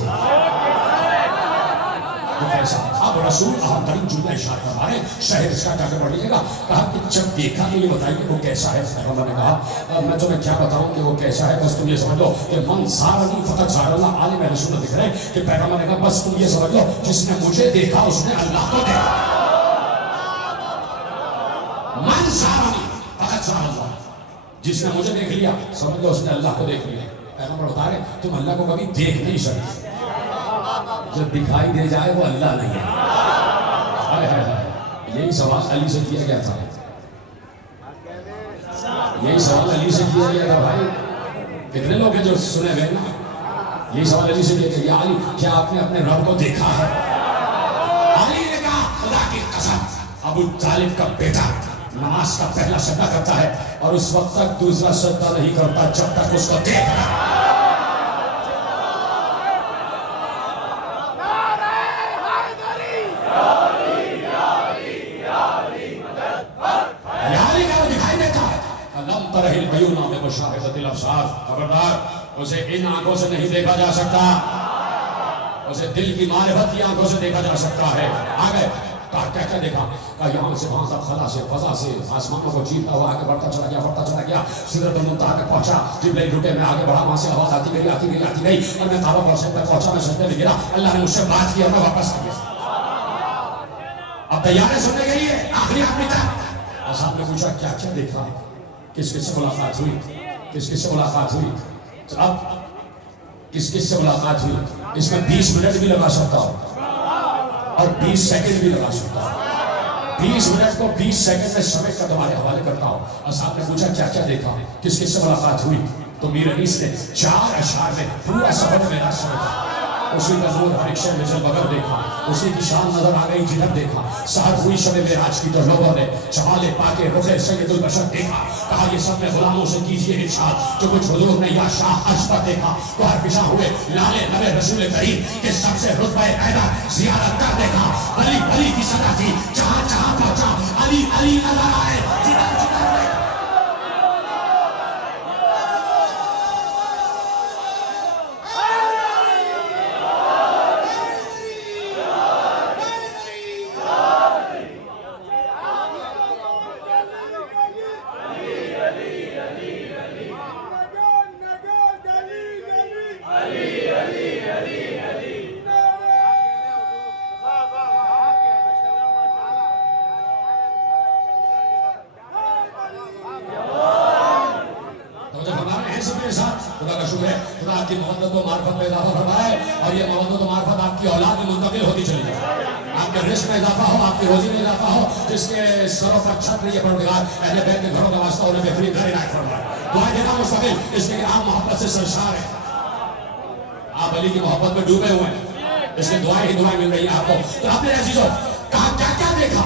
وہ کیسا؟ اب رسول اہم ترین جملہ ارشاد فرما رہے ہیں, شاہد اس کا جا کے پڑھ لیجیے گا. کہا کہ جب دیکھا تو یہ بتائیے وہ کیسا ہے. پیغمبر نے کہا میں تمہیں کیا بتاؤں کہ وہ کیسا ہے, بس تم یہ سمجھ لو کہ من سارنی فقط سار اللہ. عالم اہل سنت دکھ رہے ہیں کہ پیغمبر نے کہا بس تم یہ سمجھ لو جس نے مجھے دیکھا اس نے اللہ کو دیکھا. من سارنی فقط سار اللہ, جس نے مجھے دیکھ لیا سمجھ لو اس نے اللہ کو دیکھ لیا. پیغمبر بتا رہے تم اللہ کو کبھی دیکھ نہیں سکتے, جب دکھائی دے جائے وہ اللہ نہیں ہے. یہی سوال علی سے کیا گیا تھا, یہی سوال علی سے کیا گیا تھا بھائی. کتنے لوگ ہیں جو سنے گئے نا؟ یہی سوال علی سے کیا گیا, یا علی کیا آپ نے اپنے رب کو دیکھا ہے؟ علی نے کہا خدا کی قسم, ابو طالب کا بیٹا نماز کا پہلا سجدہ کرتا ہے اور اس وقت تک دوسرا سجدہ نہیں کرتا جب تک اس کو دیکھ رہا. خبردار, اسے ان آنکھوں سے نہیں دیکھا جا سکتا, اسے دل کی معرفت کی آنکھوں سے دیکھا جا سکتا ہے. آگے کیا کیا دیکھا؟ کہا یہاں سے وہاں تک, خلا سے فضا سے آسمانوں کو چیرتا ہوا آگے بڑھتا چلا گیا سدرۃ المنتہا تک پہنچا. جبرائیل رکے, میں آگے بڑھا, وہاں سے آواز آتی گئی اور میں کعبہ پر پہنچا, میں سجدے میں گرا, اللہ نے مجھ سے بات کی اور میں واپس آ گیا. اب تیار ہے سننے کے لیے آخری آدمی تک. صاحب نے پوچھا کیا کیا دیکھا, کس کس سے ملاقات ہوئی, کس کس سے ملاقات ہوئی؟ اب کس کس سے ملاقات ہوئی؟ اس میں 20 منٹ بھی لگا سکتا ہوں اور 20 سیکنڈ بھی لگا سکتا ہوں. 20 منٹ کو 20 سیکنڈ میں سمیٹ کر تمہارے حوالے کرتا ہوں. اور صاحب نے پوچھا کیا کیا دیکھا, کس کس سے ملاقات ہوئی؟ تو میر انیس نے 4 اشعار میں پورا سفر میں راستہ دیکھا. اسی کا نور ہر ایک شے میں جب بغیر دیکھا, اسی کی شان نظر آ گئی جدھر دیکھا. سحر ہوئی شب معراج کی تو لوگوں نے جمال پاک رخ سید البشر دیکھا. کہا یہ سب میں غلاموں سے کیجیے ارشاد, جو کچھ حضور نے یا شاہ حج پر دیکھا. تو ہر پیشہ ہوئے لالے نبے رسول کریم کے سب سے رتبہ پیدا زیارت کر دیکھا. علی علی کی صدا تھی, جہاں جہاں پہنچا علی علی نظر آئے. خدا کا شکر ہے, خدا آپ کی محبت و معرفت میں اضافہ فرمائے اور یہ محبت و معرفت آپ کی اولاد میں منتقل ہوتی چلی جائے. آپ کے رزق میں اضافہ ہو, آپ کی روزی میں اضافہ ہو. جس کے سروں پر چھت نہیں ہے پروردگار, اہل بیت کے گھروں کا واسطہ انہیں بہترین گھر عنایت فرمائے. دعائیں دینا مستقل, اس لیے کہ آپ محبت سے سرشار ہیں, آپ علی کی محبت میں ڈوبے ہوئے ہیں, اس لیے دعائیں ہی دعائیں مل رہی ہیں آپ کو. تو آپ نے عزیزوں کہا کیا کیا دیکھا؟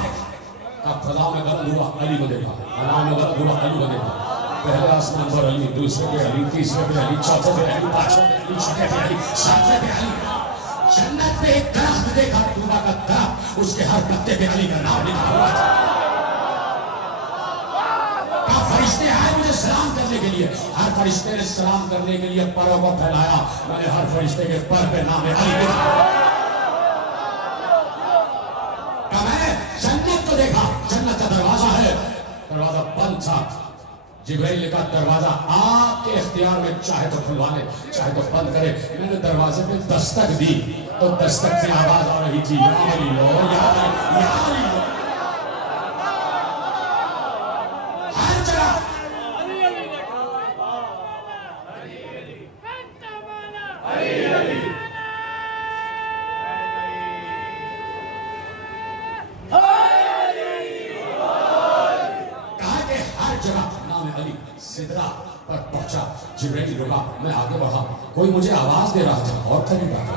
کہا فضا میں بلند ہوا علی کو دیکھا, فضا میں بلند ہوا علی کو دیکھا. پہلے آسمان پر علی, دوسرے پہ علی, تیسرے پہ علی, چوتھے پہ علی, پانچویں پہ علی, چھٹے پہ علی, ساتویں پہ علی. جنت پہ ایک درخت دیکھا, طوبیٰ کا درخت, اس کے ہر پتے پہ علی کا نام لکھا ہوا تھا. کہا فرشتے آئے مجھے سلام کرنے کے لیے, ہر فرشتے نے سلام کرنے کے لیے پروں کو پھیلایا, میں نے ہر فرشتے کے پر پہ نام علی لکھا. کہا میں جنت کو دیکھا, جنت کا دروازہ ہے, دروازہ بند تھا. جبرائیل کا دروازہ آپ کے اختیار میں, چاہے تو کھلوا لے چاہے تو بند کرے. میں نے دروازے پہ دستک دی تو دستک میں آواز آ رہی تھی, یا علی لو, یا علی, یا علی لو. ہر جگہ کہا کہ ہر جگہ علی. سدرہ پر پہنچا, جبرائیل رکا, میں آگے بڑھا. کوئی مجھے آواز دے رہا تھا اور قریب آتا,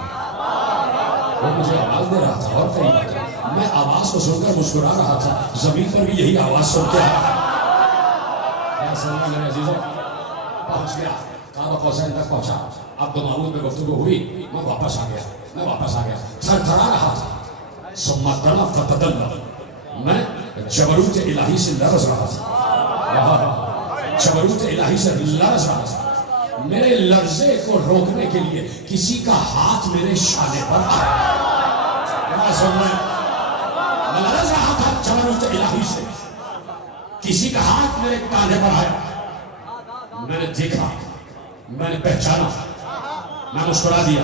کوئی مجھے آواز دے رہا تھا اور قریب آتا. میں آواز کو سن کر مسکرا رہا تھا, زمین پر بھی یہی آواز سن کے آیا. کیا سننا میرے عزیزوں, پہنچ گیا, کعبہ قوسین تک پہنچا. اب دو معمول میں گفتگو ہوئی, میں واپس آ گیا, تھر تھرا رہا تھا. ثم دنا فتدلل, میں جبروت الہی سے لرز رہا تھا, جبروت الہی سے لرز رہا تھا. میرے لرزے کو روکنے کے لیے کسی کا ہاتھ میرے شانے پر آیا. میں لرز رہا تھا جبروت الہی سے, کسی کا ہاتھ میرے کاندھے پر آیا. میں نے دیکھا, میں نے پہچانا, میں مسکرا دیا.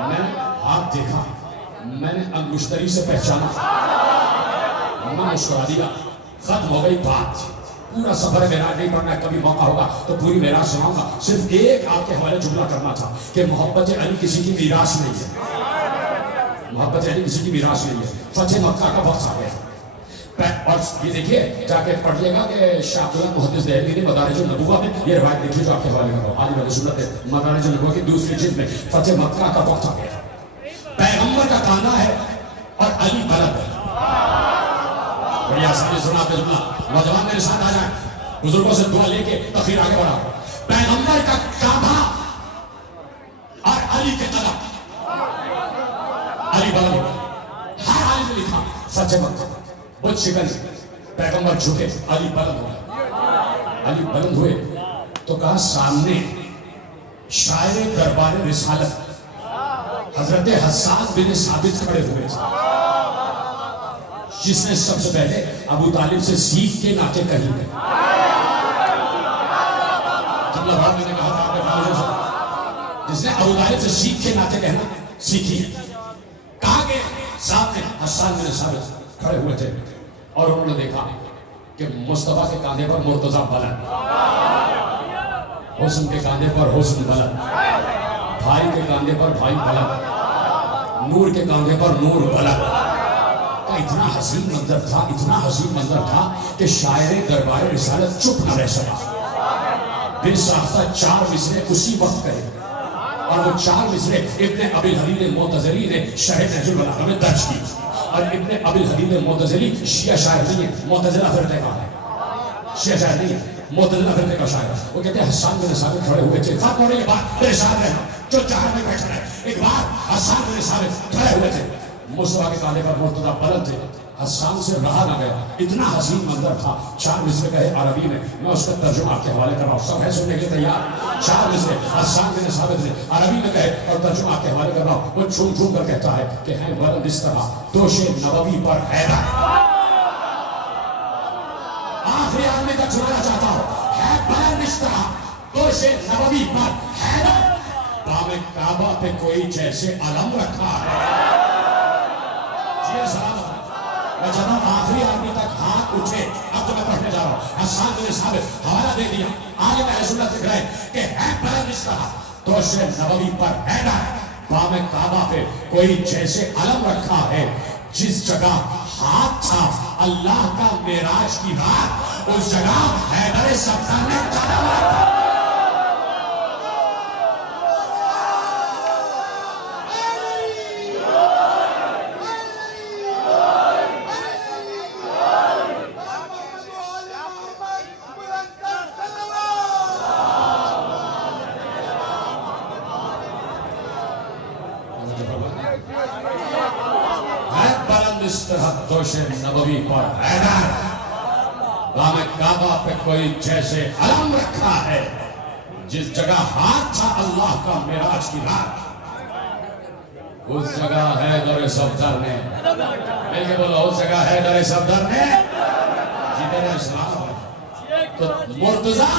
میں نے ہاتھ دیکھا, میں نے انگشتری سے پہچانا, میں مسکرا دیا. ختم ہو گئی بات. پورا سفر معراج نہیں پڑھنا ہے, کبھی موقع ہوگا تو پوری معراج سناؤں گا. صرف ایک آپ کے حوالے جملہ کرنا تھا کہ محبت علی کسی کی میراث نہیں ہے, محبت علی کسی کی میراث نہیں ہے. فتح مکہ کا وقت آ گیا, اور یہ دیکھیے جا کے پڑھیے گا کہ شاہ عبداللہ محدث دہلوی نے مدارج النبوہ میں یہ روایت دیکھیے جو آپ کے حوالے کرو عالم اہل سنت ہے مدارج النبوہ کی دوسری جلد میں فتح مکہ کا وقت آ گیا پیغمبر کا کانا ہے اور علی بلد ہے بڑی آسانی سنا پہ سنا نوجوان میرے ساتھ آ جائیں بزرگوں سے دعا لے کے تخیر آگے بڑھا پیغمبر کا کانا اور علی کے قدم علی بلد ہر عالم نے لکھا فتح مکہ بہت شکن پیغمبر جھکے علی بلند ہوئے علی بلند ہوئے تو کہا سامنے شاعر دربار رسالت حضرت حسان بن ثابت کھڑے ہوئے جس نے سب سے پہلے ابو طالب سے سیکھ کے نعتیں کہی ہیں جملہ بھر میں نے کہا تھا آپ نے خاموشی سے جس نے ابو طالب سے سیکھ کے نعتیں کہنا سیکھی ہے کہا کہ سامنے حسان بن ثابت کھڑے ہوئے تھے اور انہوں نے دیکھا کہ مصطفیٰ کے کاندھے پر مرتضیٰ بلند حسن کے کاندھے پر حسن بلند بھائی کے کاندھے پر بھائی بلند نور کے کاندھے پر نور بلند کا اتنا حسین منظر تھا اتنا حسین منظر تھا کہ شاعر دربار رسالت چپ نہ رہ سکا بن ساختہ 4 مصرے اسی وقت کہے اور وہ 4 مصرے ابن ابی الحلیل معتزلی نے شرح نہج البلاغہ میں درج کی اور ابن ابی الحلیل معتزلی شیعہ شاعر نہیں ہے معتزلہ فرقے کا ہے شیعہ شاعر نہیں ہے معتزلہ فرقے کا شاعر وہ کہتے ہیں حسان بن ثابت کھڑے ہوئے تھے فرق ہونے کے بعد میرے ساتھ رہنا جو چاہر میں بیٹھ رہے ایک بار حسان بن ثابت کھڑے ہوئے تھے مصطفیٰ کے کاندھے پر مرتضیٰ بلند تھے حسان سے رہا نہ گیا اتنا حسین منظر تھا 4 مصرے کہے عربی میں اس کا ترجمہ آپ کے حوالے کر رہا ہوں سب ہے سننے کے لیے تیار 4 مصرے حسان بن ثابت نے عربی میں کہے اور ترجمہ آپ کے حوالے کر رہا ہوں وہ چھوم چھوم کر کہتا ہے کہ ہے بلند اس طرح دوش نبوی پر حیدر آخری آدمی تک سنانا چاہتا ہوں ہے بلند اس طرح دوش نبوی پر حیدر بام کعبہ پہ کوئی جیسے علم رکھا ہے جی سلامت میں چاہتا ہوں آخری آدمی تک ہاتھ اٹھے اب تو میں پڑھنے جا رہا ہوں حسان بن ثابت حوالہ دے دیا آگے میں سنت لکھ رہے کہ ہے بلند اس طرح دوش نبوی پر حیدر بام کعبہ پہ کوئی جیسے علم رکھا ہے جس جگہ ہاتھ تھا اللہ کا معراج کی رات اس جگہ حیدر صفدر نے قدم رکھا اس طرح دوش نبوی پر حیدر بام کعبہ پہ کوئی جیسے علم رکھا ہے جس جگہ ہاتھ تھا اللہ کا معراج کی رات اس جگہ حیدر صفدر نے مل کے بولو اس جگہ حیدر صفدر نے جیتے رہے اسلام تو مرتضیٰ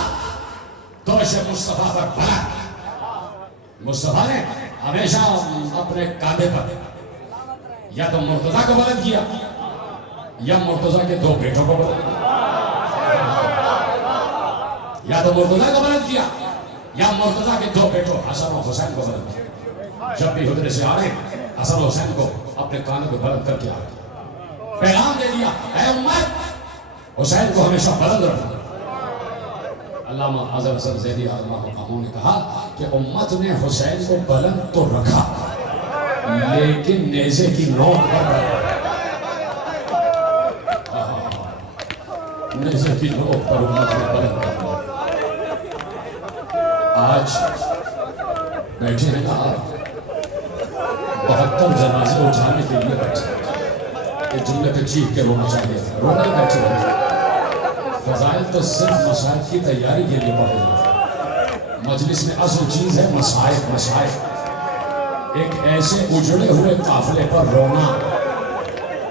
دوش مصطفیٰ پر بلند مصطفیٰ نے ہمیشہ اپنے کاندھے پر یا تو مرتضیٰ کو بلند کیا یا مرتضیٰ کے 2 بیٹوں کو بلند کیا یا تو مرتضیٰ کو بلند کیا یا مرتضیٰ کے 2 بیٹوں حسن و حسین کو بلند کیا جب بھی حضرت سے آ رہے حسن و حسین کو اپنے کانوں کو بلند کر کے آ رہے پیغام دے دیا اے امت حسین کو ہمیشہ بلند رکھنا علامہ اظہر حسن زیدی علامہ مقاموں نے کہا کہ امت نے حسین کو بلند تو رکھا لیکن نیزے کی نوک پر نیزے کی نوک پر امت نے بلند کر آج بیٹھے ہیں نا 72 جنازے اٹھانے کے لیے بیٹھے یہ جملے پہ چیخ کے رونا چاہیے تھا رونے بیٹھے ہیں فضائل تو صرف مسائل کی تیاری کے لیے پڑھے جاتے مجلس میں اصل چیز ہے مسائل ایک ایسے اجڑے ہوئے قافلے پر رونا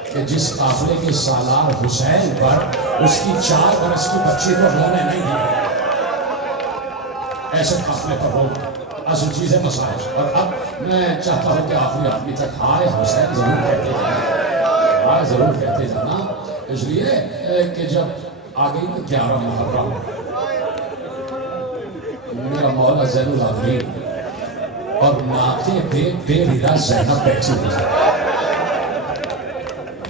کہ جس قافلے کے سالار حسین پر اس کی 4 برس کی بچی کو رونے نہیں دیا ایسے قافلے پر رونا اصل چیز ہے مسائل اور اب میں چاہتا ہوں کہ آخری آدمی تک ہائے حسین ضرور کہتے جانا ہائے ضرور کہتے جانا اس لیے کہ جب آگئی نا 11 محرم میرا مولا زین العابدین اور ناطے بے رضا زینب بیٹھی ہوئی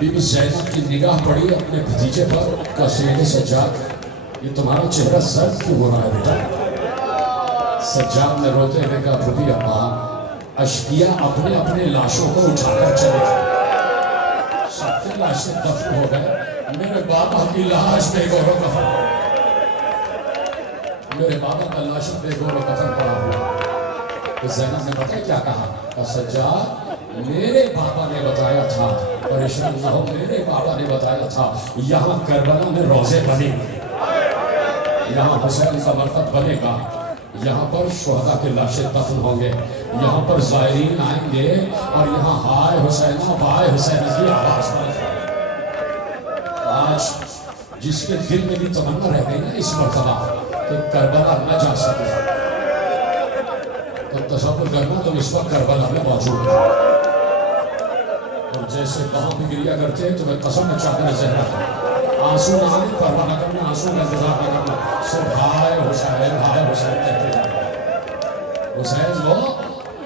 بی بی زینب کی نگاہ پڑی اپنے بھتیجے پر، کہا سید سجاد یہ تمہارا چہرہ زرد کیوں ہو رہا ہے بیٹا؟ سجاد نے روتے ہوئے کہا پھوپھی اپا اشقیاء اپنے اپنے لاشوں کو اٹھا کر چلے سب کے لاشیں دفن ہو گئے، میرے بابا کی لاش بے گور و کفن، میرے بابا کا لاش بے گور و کفن پڑا ہوا۔ تو زینب نے پتہ کیا کہا؟ سجاد میرے بابا نے بتایا تھا، پریشان نہ ہو، میرے بابا نے بتایا تھا یہاں کربلا میں روزے بنے گے، یہاں حسین کا مرکب بنے گا، یہاں پر شہداء کے لاشیں دفن ہوں گے، یہاں پر زائرین آئیں گے اور یہاں ہائے حسینہ بائے حسینہ کی آواز بنے گی۔ آج جس کے دل میں بھی تمنا رہ گئی نا اس مرتبہ کہ کربلا نہ جا سکے، تو تصور کرنا تم اس وقت کربلا میں موجود ہو، اور جیسے وہاں بھی گریا کرتے تو میں قسم میں چادر زہرا کروں، آنسو نہ آنے پرواہ نہ کرنا، آنسو کا انتظار نہ کرنا، صرف ہائے حسین کہتے جانا۔ حسین وہ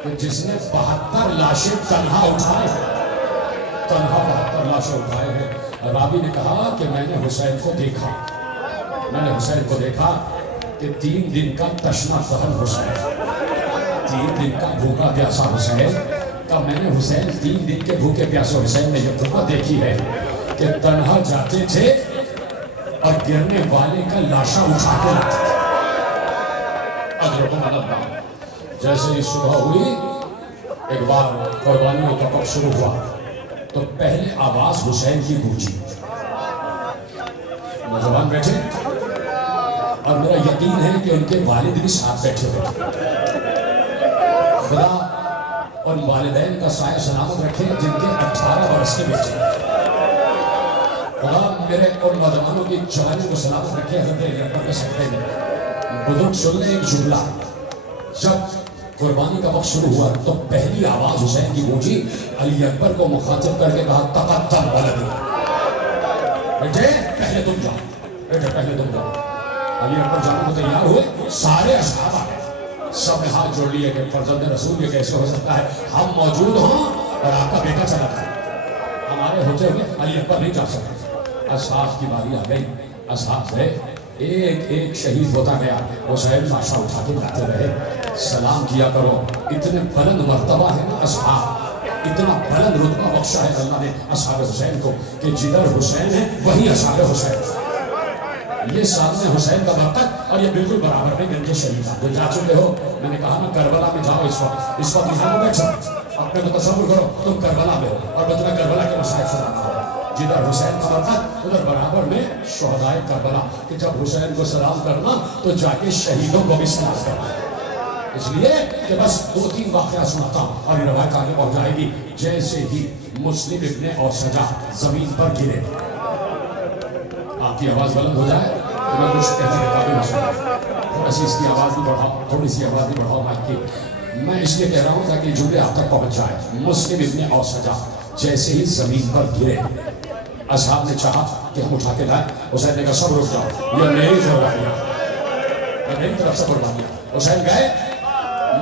کہ جس نے 72 لاشیں تنہا اٹھائے ہیں، تنہا 72 لاشیں اٹھائے ہیں۔ رابی نے کہا کہ میں نے حسین کو دیکھا، میں نے حسین کو دیکھا کہ 3 دن کا تشنہ دہن حسین، 3 دن کا بھوکا پیاسا حسین، کہ میں نے حسین 3 دن کے بھوکے پیاسے حسین نے یہ خدمت دیکھی ہے کہ تنہا جاتے تھے اور گرنے والے کا لاشا اٹھا کے لاتے تھے۔ اجرکم اللہ۔ جیسے ہی صبح ہوئی ایک بار قربانیوں کا وقت شروع ہوا تو پہلے آواز حسین کی گونجی، نوجوان بیٹھے اور میرا یقین ہے کہ ان کے والد بھی ساتھ بیٹھے ہوئے، خدا ان والدین کا سایہ سلامت رکھے جن کے 18 برس کے بچے، خدا میرے ان نوجوانوں کی جوانی کو سلامت رکھے۔ حضرت علی اکبر کے صدقے میں بزرگ سن لیں ایک جملہ، جب قربانی کا وقت شروع ہوا تو پہلی آواز حسین کی گونجی، علی اکبر کو مخاطب کر کے کہا تقدم ولدی، بیٹے پہلے تم جاؤ، بیٹے پہلے تم جاؤ۔ علی اکبر جانے کو تیار ہوئے، سارے اصحاب آئے، سب نے ہاتھ جوڑ لیے کہ فرزند رسول یہ کیسے ہو سکتا ہے ہم موجود ہوں اور آپ کا بیٹا چلا جائے، ہمارے ہوتے ہوئے علی اکبر نہیں جا سکتے۔ اصحاب کی باری آ گئی، اصحاب گئے، ایک ایک شہید ہوتا گیا، حسین لاشا اٹھا کے لاتے رہے۔ سلام کیا کرو، اتنے بلند مرتبہ ہے نا اصحاب، اتنا بلند رتبہ بخشا ہے اللہ نے اصحاب حسین کو کہ جدھر حسین ہے وہی اصحاب حسین، یہ سامنے حسین کا برکت اور یہ بالکل برابر میں گنجے شہیدان جو جا چکے ہو۔ میں نے کہا نا کربلا میں جاؤ، اس وقت یہاں میں بیٹھو، اپنے کو تصور کرو تم کربلا میں ہو اور میں تمہیں کربلا کے مسائل سناتا ہوں، جدھر حسین کا برکت ادھر برابر میں شہدائے کربلا، کہ جب حسین کو سلام کرنا تو جا کے شہیدوں کو بھی سلام کرنا۔ اس لیے کہ بس 2-3 واقعہ سناتا ہوں اور یہ روایت آگے پہنچ جائے گی۔ جیسے ہی مسلم ابن اوسجا زمین پر گرے، آپ کی آواز بلند ہو جائے تو میں کچھ کہنے کے قابل نہ سنوں، تھوڑا سی اس کی آواز بھی بڑھاؤ، تھوڑی سی آواز بھی بڑھاؤ مائک کی، میں اس لیے کہہ رہا ہوں تاکہ جملے آپ تک پہنچ جائے۔ مسلم ابن اوسجا جیسے ہی زمین پر گرے، اصحاب نے چاہا کہ ہم اٹھا کے لائیں، حسین نے کہا سب رک جاؤ، یہ میری قربانی ہے، یہ میری طرف سے قربانی ہے۔ حسین گئے،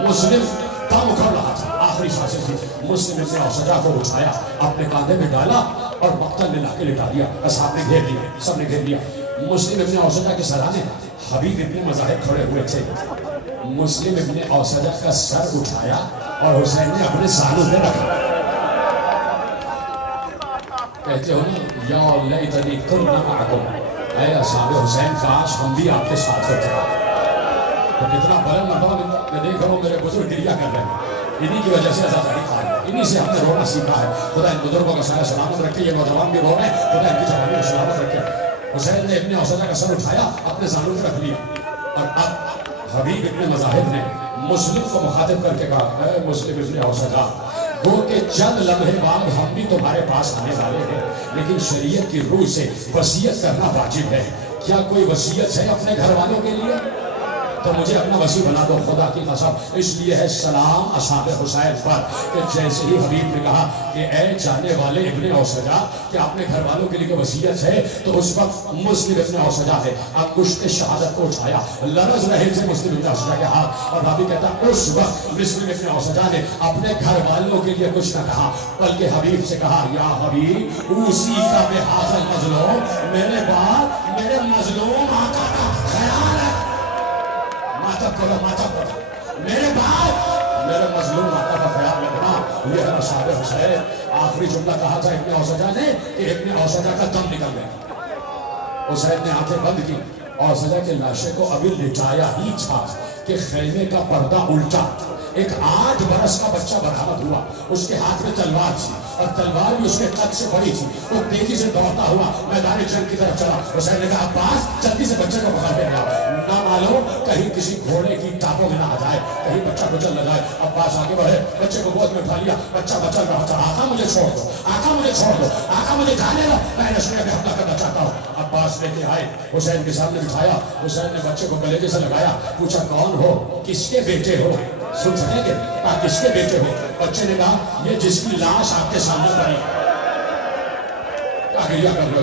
مسلم دم اکھڑ رہا تھا، آخری سانسیں تھی، مسلم ابن اوسجا کو اٹھایا، اپنے کاندھے میں ڈالا اور مقتل میں لا کے لٹا دیا۔ اصحاب نے گھیر لیا، سب نے گھیر لیا۔ مسلم ابن اوسجا کے سرانے حبیب ابن مظاہر کھڑے ہوئے تھے، مسلم ابن اوسجا کا سر اٹھایا اور حسین نے اپنے سانوں میں رکھا، کہتے ہو یا لیتنی کننا معکم، اے اصحاب حسین کاش ہم بھی آپ کے ساتھ ہوتے ہیں۔ تو کتنا بلند مرتبہ میں دیکھ رہا ہوں میرے بزرگ گریا کر رہے ہیں، انہی کی وجہ سے آزادی کھا ہے، انہی سے ہم نے رونا سیکھا ہے۔ خدا ان بزرگوں کا سایہ سلامت رکھے، یہ نوجوان بھی رو رہے ہیں، خدا ان کی جوانی کو سلامت رکھے۔ حسین نے ابن اوسجا کا سر اٹھایا، اپنے زانوں میں رکھ لیا، اور اب حبیب ابن مظاہر نے مسلم کو مخاطب کر کے کہا اے مسلم ابن اوسجا، وہ کہ چند لمحے بعد ہم بھی تمہارے پاس آنے والے ہیں، لیکن شریعت کی روح سے وصیت کرنا واجب ہے، کیا کوئی وصیت ہے اپنے گھر والوں کے لیے؟ تو مجھے اپنا وسیع بنا دو خدا کی قسم. اس لیے ہے سلام اصحاب حسین پر کہ جیسے ہی حبیب نے کہا کہ اے جانے والے ابن اوسجا کہ اپنے گھر والوں کے لیے وصیت ہے، تو اس وقت مسلم ابن اوسجا ہے انگشت شہادت کو اٹھایا، لرز رہے تھے مسلم ابن اوسجا کے ہاتھ، اور راوی کہتا اس وقت مسلم ابن اوسجا نے اپنے گھر والوں کے لیے کچھ نہ کہا بلکہ حبیب سے کہا یا حبیب اوسی کا بہذا المظلوم، میرے بعد میرے مظلوم آقا کا خیال ہے، ماتب کرو میرے بعد میرے مظلوم آقا کا خیال رکھنا. یہ ہے اصحاب حسین. آخری جملہ کہا تھا ابن اوسجا نے کہ ابن اوسجا کا دم نکل گیا. حسین نے آنکھیں بند کی. اوسجا کے لاشے کو ابھی لٹایا ہی تھا کہ خیمے کا پردہ الٹا. ایک 8 برس کا بچہ برآمد ہوا، اس کے ہاتھ میں تلوار تھی اور تلوار بھی اس کے قد سے بڑی تھی. وہ تیزی سے دوڑتا ہوا میدان جنگ کی طرف چلا. حسین نے کہا عباس جلدی سے بچے کو پکڑ کے آیا، نہ معلوم کہیں کسی گھوڑے کی ٹاپوں میں نہ آ جائے، کہیں بچہ کچل نہ جائے. عباس آگے بڑھے، بچے کو گود میں اٹھا لیا. بچہ بچل رہا تھا. آقا مجھے چھوڑ دو، آقا مجھے چھوڑ دو، آقا مجھے جانے دو، میں رشتے پہ حملہ کرنا چاہتا ہوں. عباس لے کے آئے، حسین کے سامنے بٹھایا. حسین نے بچے کو گلے سے لگایا، پوچھا کون ہو، کس کے بیٹے ہو؟ سن سکیں گے کس کے بیٹے ہو؟ بچے نے کہا یہ جس کی لاش آپ کے سامنے پڑی. کیا گریہ کر رہے ہو؟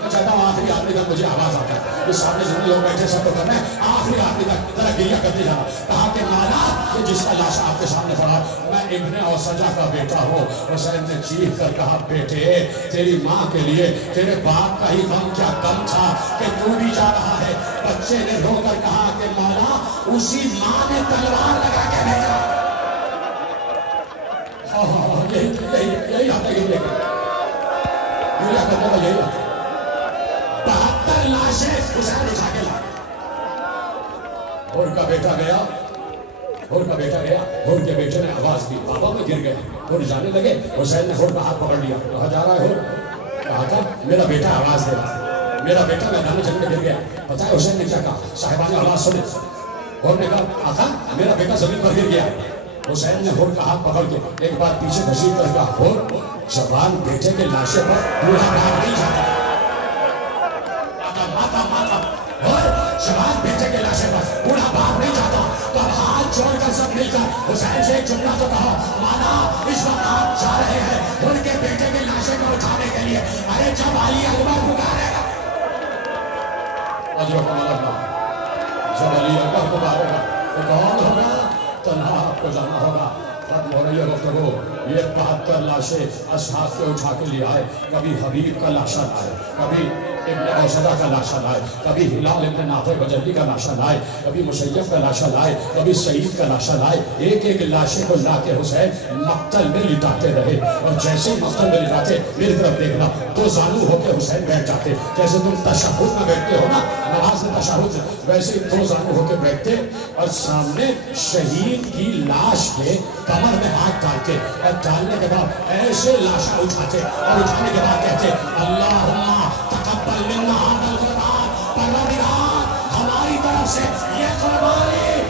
میں چاہتا ہوں آخری آدمی تک مجھے آواز آتا ہے، اس سامنے جتنے لوگ بیٹھے سب کو کرنا ہے آخری آدمی تک ذرا گریہ کرتے جانا. کہا کہ مولا یہ جس کا لاش آپ کے سامنے پڑا میں ابن اوسجا کا بیٹا ہوں. حسین نے چیخ کر کہا بیٹے تیری ماں کے لیے تیرے باپ کا ہی غم کیا کم تھا کہ تو بھی جا رہا ہے. بچے نے رو کر کہا کہ مولا اسی ماں نے تلوار لگا کے بھیجا. یہی آتا ہے گریہ کرنے کا، یہی آتا ہے. 72 لاشیں حسین اٹھا کے لا. اور کا بیٹا گیا، اور کا بیٹا گیا، اور کے بیٹے نے آواز دی، بابا میں گر گئے. اور جانے لگے. حسین نے ہور کا ہاتھ پکڑ لیا. کہاں جا رہا ہے ہور؟ کہا تھا میرا بیٹا آواز دے رہا، میرا بیٹا میدان جنگ میں گر گیا. پتہ ہے حسین نے کیا کہا؟ صاحبان آواز سنے. اور نے کہا آقا میرا بیٹا زمین پر گر گیا. حسین نے ہور کا ہاتھ پکڑ کے ایک بار پیچھے گھسیٹ کر کہا ہور جوان بیٹے کے لاشے پر بوڑھا باپ نہیں جاتا. جوان بیٹے کے لاشے پر بوڑھا باپ نہیں جاتا. تو اب ہاتھ جوڑ کر سب مل کر حسین سے ایک جملہ تو کہا مانا اس وقت آپ جا رہے ہیں ان کے بیٹے کے لاشے کو اٹھانے کے لیے. ارے جب علی اکبر پکارے گا، جب علی اکبر پکارے گا تو کون ہوگا؟ تنہا آپ کو جانا ہوگا. ختم ہو رہی ہے گفتگو. یہ 72 لاشیں اصحاب کے اٹھا کے لے آئے. کبھی حبیب کا لاشا لائے، کبھی ابن اوسجا کا لاشا لائے، کبھی ہلال ابن نافع بجلی کا لاشا لائے، کبھی مشیف کا لاشا لائے، کبھی سعید کا لاشا لائے. ایک ایک لاشے کو لا کے حسین مقتل میں لٹاتے رہے. اور جیسے ہی مقتل میں لٹاتے میری طرف دیکھنا، 2 زانو ہو کے حسین بیٹھ جاتے. جیسے تم تشہد میں بیٹھتے ہو نا نماز میں تشہد میں، ویسے ہی 2 زانو ہو کے بیٹھتے اور سامنے شہید کی لاش کے کمر میں ہاتھ ڈالتے اور ڈالنے کے بعد ایسے لاشا اٹھاتے اور اٹھانے کے بعد کہتے اللہم تقبل منا هذا القربان. پروردگار ہماری طرف سے یہ قربانی،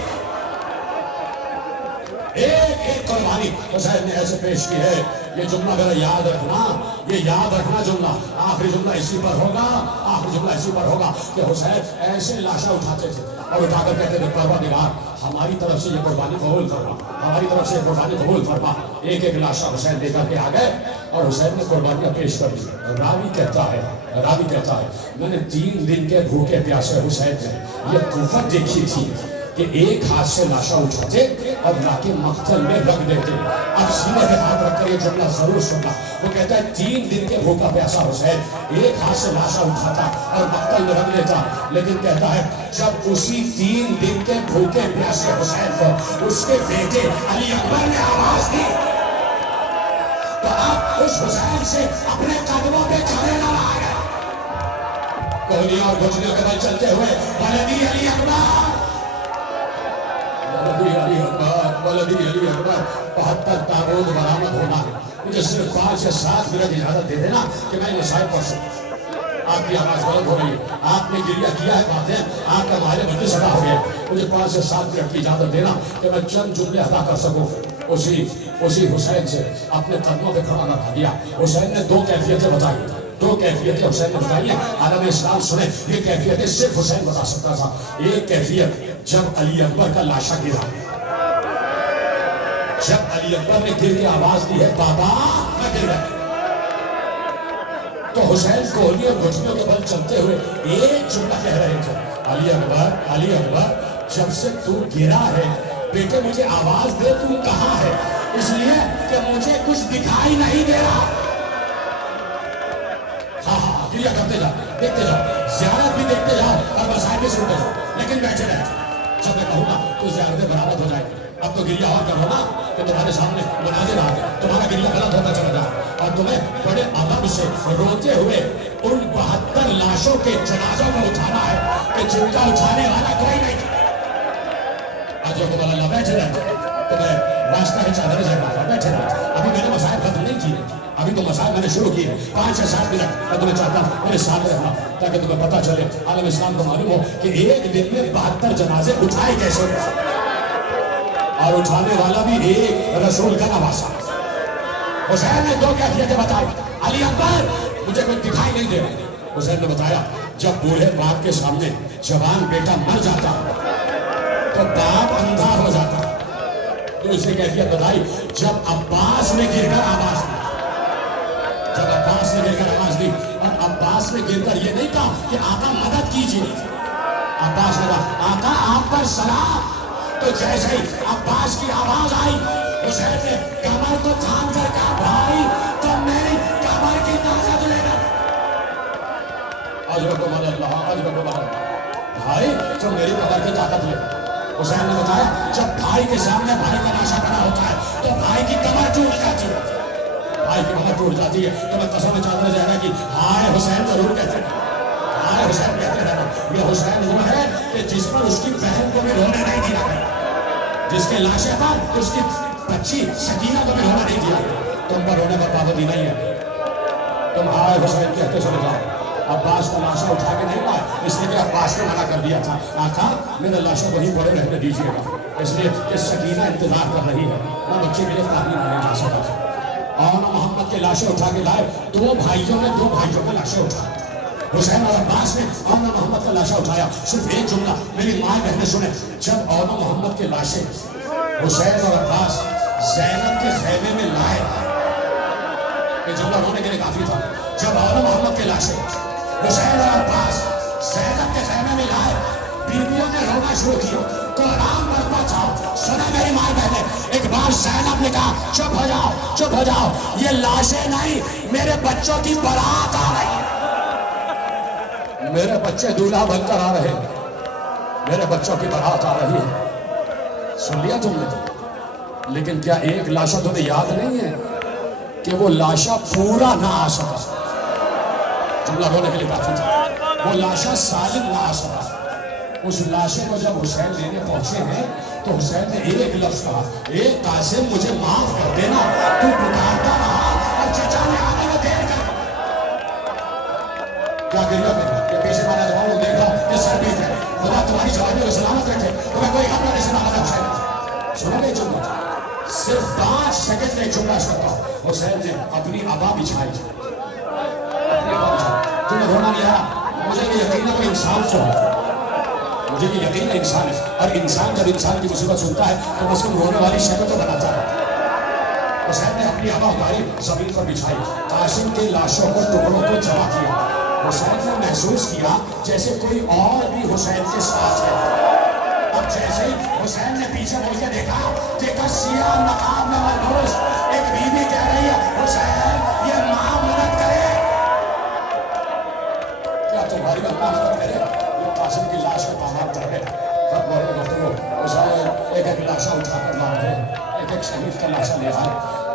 ایک ایک قربانی حسین نے ایسے پیش کی ہے. یہ جملہ میرا یاد رکھنا، یہ یاد رکھنا جملہ. آخری جملہ اسی پر ہوگا، آخری جملہ اسی پر ہوگا کہ حسین ایسے لاشا اٹھاتے تھے اور اٹھا کر کہتے تھے پروردگار ہماری طرف سے یہ قربانی قبول فرما، ہماری طرف سے یہ قربانی قبول فرما. ایک ایک لاشا حسین لے کر کے آ گئے اور حسین نے قربانیاں پیش کر دی. راوی کہتا ہے میں نے 3 دن کے بھوکے پیاسے حسین نے یہ قوت دیکھی تھی کہ ایک ہاتھ سے لاشا اٹھاتے اور لا کے مقتل میں رکھ دیتے. اب سینے پہ ہاتھ رکھ کر یہ جملہ ضرور سننا. وہ کہتا ہے 3 دن کے بھوکا پیاسا حسین ایک ہاتھ سے لاشا اٹھاتا اور مقتل میں رکھ دیتا. لیکن کہتا ہے جب اسی 3 دن کے بھوکے پیاسے حسین کو اس کے بیٹے علی اکبر نے آواز دی تو اب اس حسین سے اپنے قدموں پہ کھڑے نہ رہا گیا. کوہنیاں اور گھوچنیوں کے بل چلتے ہوئے ولدی علی اکبر، علی اکبر، ولدی علی اکبر. 72 تابوت برآمد ہونا ہے. مجھے صرف 5 یا 7 منٹ اجازت دے دینا کہ میں یہ مسائل پڑھ سکوں. آپ کی آواز غلط ہو رہی ہے، آپ نے گریہ کیا ہے، باتیں آپ کا ماہر بندے صدا ہو گیا. مجھے 5 سے 7 منٹ کی اجازت دینا کہ میں چند جملے ادا کر سکوں. اسی حسین سے اپنے قدموں پہ کھڑا نہ رہ گیا. حسین نے 2 کیفیتیں بتائی، 2 کیفیتیں حسین نے بتائی ہیں. عالم اسلام سنیں، یہ کیفیتیں صرف حسین بتا سکتا تھا. ایک کیفیت جب علی اکبر کا لاشا گرا، جب علی اکبر نے گر کے آواز دی ہے بابا میں گر گیا، تو حسین کوہنی اور گھٹنوں کے بل چلتے ہوئے ایک جملہ کہہ رہے تھے، علی اکبر جب سے تو گرا ہے بیٹے مجھے آواز دے تو کہاں ہے، اس لیے کہ مجھے کچھ دکھائی نہیں دے رہا۔ ہاں گریا کرتے جاؤ، دیکھتے جاؤ، زیارت بھی دیکھتے جاؤ اور مسائل بھی سنتے جاؤ، لیکن بیٹھے رہے جب میں کہوں گا تو زیارتیں برابر ہو جائیں گی۔ اب تو گریا اور کرو نا کہ تمہارے سامنے مناظر آ گئے، تمہارا گریا غلط ہوتا چلا جائے اور تمہیں بڑے ادب سے روتے ہوئے ان 72 لاشوں کے جنازوں کو اٹھانا ہے کہ جن کا اٹھانے والا کوئی نہیں۔ آج جو تمہارا اللہ بیٹھے رہے تمہیں واسطہ ہے چادر جگہ بیٹھے رہے، ابھی میں نے مسائل ختم نہیں کیے، ابھی تو مسائل میں نے شروع کیے، 5 سے 7 منٹ میں تمہیں چاہتا ہوں میرے ساتھ رہنا تاکہ تمہیں پتہ چلے، عالم اسلام کو معلوم ہو کہ ایک دن میں 72 جنازے اٹھائے کیسے اور اٹھانے والا بھی ایک رسول کا نواسا۔ حسین نے 2 کیفیتیں بتائی، علی اکبر مجھے کوئی دکھائی نہیں دے رہا۔ حسین نے بتایا جب بوڑھے باپ کے سامنے جوان بیٹا مر جاتا تو باپ اندھا ہو جاتا۔ دوسری کیفیت بتائی جب عباس نے گر کر آواز دی، جب عباس نے گر کر آواز دی اور عباس نے گر کر یہ نہیں کہا کہ آقا مدد کیجیے، عباس نے کہا آقا آپ پر سلام، تو جیسے ہی عباس کی آواز آئی حسین نے کمر کو تھام کر کہا بھائی تو میری کمر کی طاقت لے گا، اجرکم اللہ اجرکم اللہ، بھائی تو میری کمر کی طاقت لے۔ حسین نے بتایا جب بھائی کے سامنے بھائی کا لاشا کھڑا ہوتا ہے تو بھائی کی کمر ٹوٹ جاتی ہے، بھائی کی کمر ٹوٹ جاتی ہے تو میں قسم چادر جانا کہ ہائے حسین ضرور کہتے ہیں، ہائے حسین کہتے رہنا۔ یہ حسین وہ ہے کہ جس پر اس کی بہن کو بھی رونے نہیں دیا گیا، جس کے لاشے پر اس کی بچی سکینہ کو بھی رونا نہیں دیا گیا۔ تم پر رونے پر پابندی نہیں ہے، تم ہائے حسین کہتے چلے جاؤ۔ عباس کا لاشا اٹھا کے نہیں لائے اس لیے کہ عباس نے منع کر دیا تھا، آقا میرے لاشا وہیں پڑے رہنے دیجیے گا، اس لیے کہ سکینہ انتظار کر رہی ہے، میں بچے کے لیے تعلیم نہیں جا سکا۔ اور محمد کے لاشے اٹھا کے لائے، 2 بھائیوں کے لاشے اٹھائے، حسین اور عباس نے اونا محمد کا لاشا اٹھایا۔ صرف ایک جملہ میری ماں بہنیں سنیں، جب اونا محمد کے لاشے حسین اور عباس زینب کے خیمے میں لائے، یہ جملہ رونے کے لیے کافی تھا، جب اونا محمد کے لاشے حسین اور عباس زینب کے خیمے میں لائے، بیویوں نے رونا شروع کیا، قرآن پر پہنچاؤ، سنا میری ماں بہنیں، ایک بار زینب نے کہا چپ ہو جاؤ، یہ لاشیں نہیں میرے بچوں کی بارات آ رہی ہے، میرے بچے دولہا بن کر آ رہے ہیں، میرے بچوں کی بارات آ رہی ہے۔ سن لیا تم نے، لیکن کیا ایک لاشا تمہیں یاد نہیں ہے کہ وہ لاشا پورا نہ آ سکا، جملہ رونے کے لیے کافی تھا، وہ لاشا سالم نہ آ سکا۔ اس لاشے کو جب حسین لینے پہنچے ہیں تو حسین نے ایک لفظ کہا، اے قاسم مجھے معاف کر دینا، تو پکارتا رہا اور چچا نے آنے میں دیر کر کیا گریا میں کہ پیچھے میں نے جوانوں دیکھا کہ سر بیت ہے، خدا تمہاری جوانی کو سلامت رکھے، تمہیں کوئی غم نہ نشنا آدھا حسین۔ سنو گے جملہ، صرف 5 سیکنڈ میں جملہ سنتا، حسین نے اپنی عبا بچھائی، تمہیں رونا نہیں آیا، مجھے یہ یقین ہے کہ انسان سے ہوتا، مجھے یہ یقین ہے انسان ہے، اور انسان جب انسان کی مصیبت سنتا ہے تو اس کو رونے والی شکل تو بناتا ہے۔ حسین نے اپنی عبا اتاری، زمین پر بچھائی، قاسم کے لاشوں کو ٹکڑوں کو جمع کیا، حسین نے محسوس کیا جیسے کوئی اور بھی حسین کے ساتھ ہے۔ اب جیسے ہی حسین نے پیچھے مڑ کے دیکھا سیاہ مقام میں ملبوس ایک بیوی کہہ رہی ہے حسین یہ ماں مدد کرے، تمہاری اللہ مدد کرے، یہ قاسم کی لاش کا پامال کر ہے۔ خط بڑے گفتگو حسین ایک لاشا اٹھا کر لا رہے، ایک شہید کا لاشا لے آئے،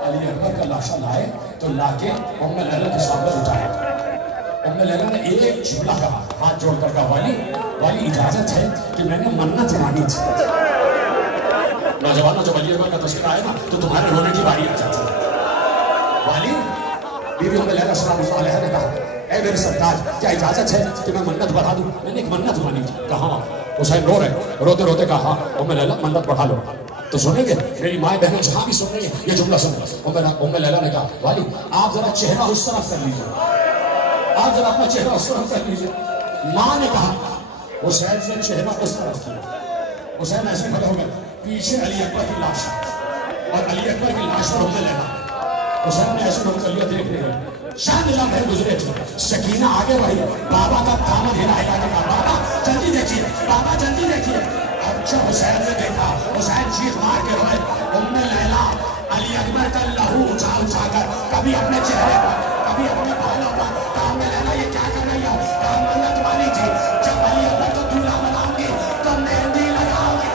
علی اکبر کا لاشا لائے تو لا کے ام لیلہ کے سامنے اٹھائے۔ ام لیلہ نے ایک جملہ کہا، ہاتھ جوڑ کر کہا والی اجازت ہے کہ میں نے منت مانی تھی۔ نوجوانوں جب علی اکبر کا تذکرہ آئے نا تو تمہارے رونے کی باری آ جاتی ہے۔ والی بی بی ام لیلہ سلام اللہ علیہ نے کہا اے میرے سردار کیا اجازت ہے کہ میں منت بڑھا دوں؟ میں نے ایک منت مانی تھی۔ کہاں؟ حسین رو رہے، روتے روتے کہا ہاں ام لیلہ منت بڑھا لو۔ تو سنیں گے میری ماں بہنیں جہاں بھی سن رہی ہیں یہ جملہ سنیں۔ ام لیلہ نے کہا والی آپ ذرا چہرہ اس طرف کر لیجیے، آپ ذرا اپنا چہرہ اس طرف کر لیجیے۔ ماں نے کہا حسین نے چہرہ اس طرف کیا، حسین ایسے کھڑے ہو گئے، پیچھے علی اکبر کی لاش اور علی اکبر کی لاش پر ام لیلا۔ حسین نے ایسے کر لیا دیکھنے گئے، چند لمحے گزرے تھے، سکینہ آگے بڑھی، بابا کا دامن ہلا ہلا کے کہا بابا جلدی دیکھیے، بابا جلدی دیکھیے۔ اب جب حسین نے دیکھا، حسین چیخ مار کے روئے۔ ام لیلا علی اکبر کا لہو اچھا کر کبھی اپنے چہرے پر کبھی اپنے بالوں پر، کہا ام لیلا یہ کیا کر رہی ہو؟ کہا منت مانی تھی جب علی اکبر کو دولہا بناؤں گی تو مہندی لگاؤں گی۔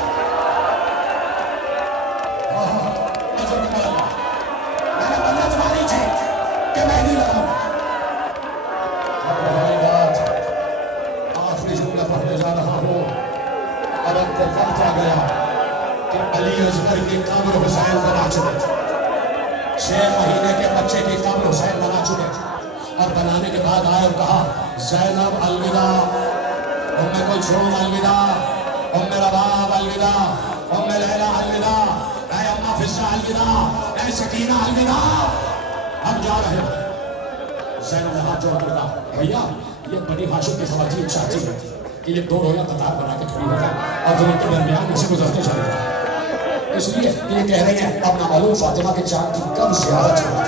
میں نے منت مانی تھی کہ مہندی لگاؤں گی۔ آخری جملہ پڑھنے جا رہا ہوں، اور اب تک وقت آ گیا کہ علی اصغر کی قبر حسین بنا چکے، 6 مہینے کے بچے کی قبر حسین بنا چکے، اور بنانے کے بعد آئے اور کہا زینب الوداع، ام کلثوم الوداع، ام رباب الوداع، ام لیلا الوداع، اے اماں فضہ الوداع، اے سکینہ الوداع، ہم جا رہے ہیں۔ زینب نے ہاتھ جوڑ کر کہا بھیا یہ بنی ہاشم کی خواتین چاہتی ہے کہ یہ 2 رویا قطار بنا کے کھڑی ہو جائے اور تم ان کے درمیان میں سے گزرتے چلے جائیں، اس لیے کہ یہ کہہ رہی ہیں اب نامعلوم فاطمہ کے چاند کی کب زیارت ہوگی۔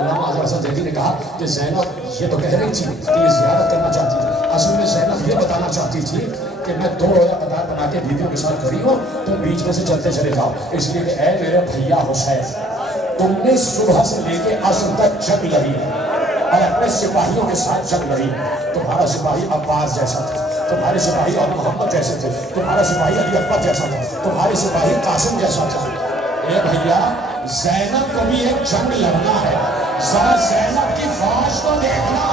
علامہ اظہر حسن زیدی نے کہا کہ زینب یہ تو کہہ رہی تھی کہ یہ زیارت کرنا چاہتی تھی، اصل میں زینب یہ بتانا چاہتی تھی کہ میں 2 رویا قطار بنا کے بیویوں کے ساتھ کھڑی ہوں، تم بیچ میں سے چلتے چلے جاؤ، اس لیے کہ اے میرے بھیا حسین تم نے صبح سے لے کے عصر تک جنگ لڑی اور اپنے سپاہیوں کے ساتھ جنگ لڑی، تمہارا سپاہی عباس جیسا تھا، تمہارے سپاہی اور محمد جیسے تھے، تمہارا سپاہی علی اکبر جیسا تھا، تمہارے سپاہی قاسم جیسا تھا۔ اے بھیا زینب کو بھی ایک جنگ لڑنا ہے، ذرا زینب کی فوج کو دیکھنا۔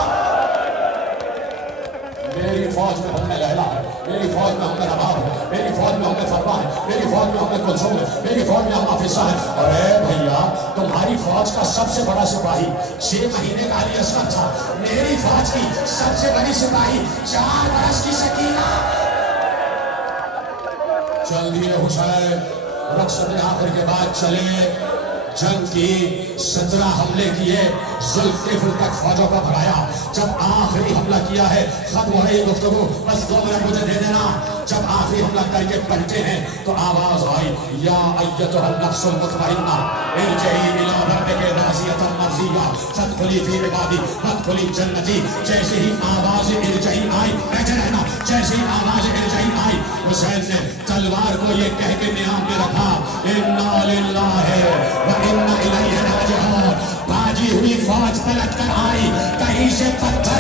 میری فوج میں ام لیلا ہے، میری فوج میں ام رباب ہے، میری فوج میں ام فروا ہے، میری فوج میں ام کلثوم ہے، میری فوج میں ام فضہ ہے، اور اے بھیا تمہاری فوج کا سب سے بڑا سپاہی 6 مہینے کا علی اصغر تھا، میری فوج کی سب سے بڑی سپاہی 4 برس کی سکینہ۔ چل دیے حسین، رخصت آخر کے بعد چلے، جنگ کی 17 حملے کیے، ذوالفقار تک فوجوں کو بھگایا، جب آخری حملہ کیا ہے ختم ہو رہی گفتگو، بس 2 منٹ مجھے دے دینا، جب آخری حملہ کر کے پلٹے ہیں تو آواز آئی یا ایتھا النفس المطمئنہ ارجعی الی ربک راضیۃ مرضیہ فادخلی فی عبادی فادخلی جنتی۔ جیسے ہی آواز ارجعی آئی، بیٹھے رہنا، جیسے ہی آواز ارجعی آئی حسین نے تلوار کو یہ کہہ کے نیام میں رکھا انا للہ و انا الیہ راجعون۔ باجی ہوئی فوج پلٹ کر آئی، کہیں سے پتھر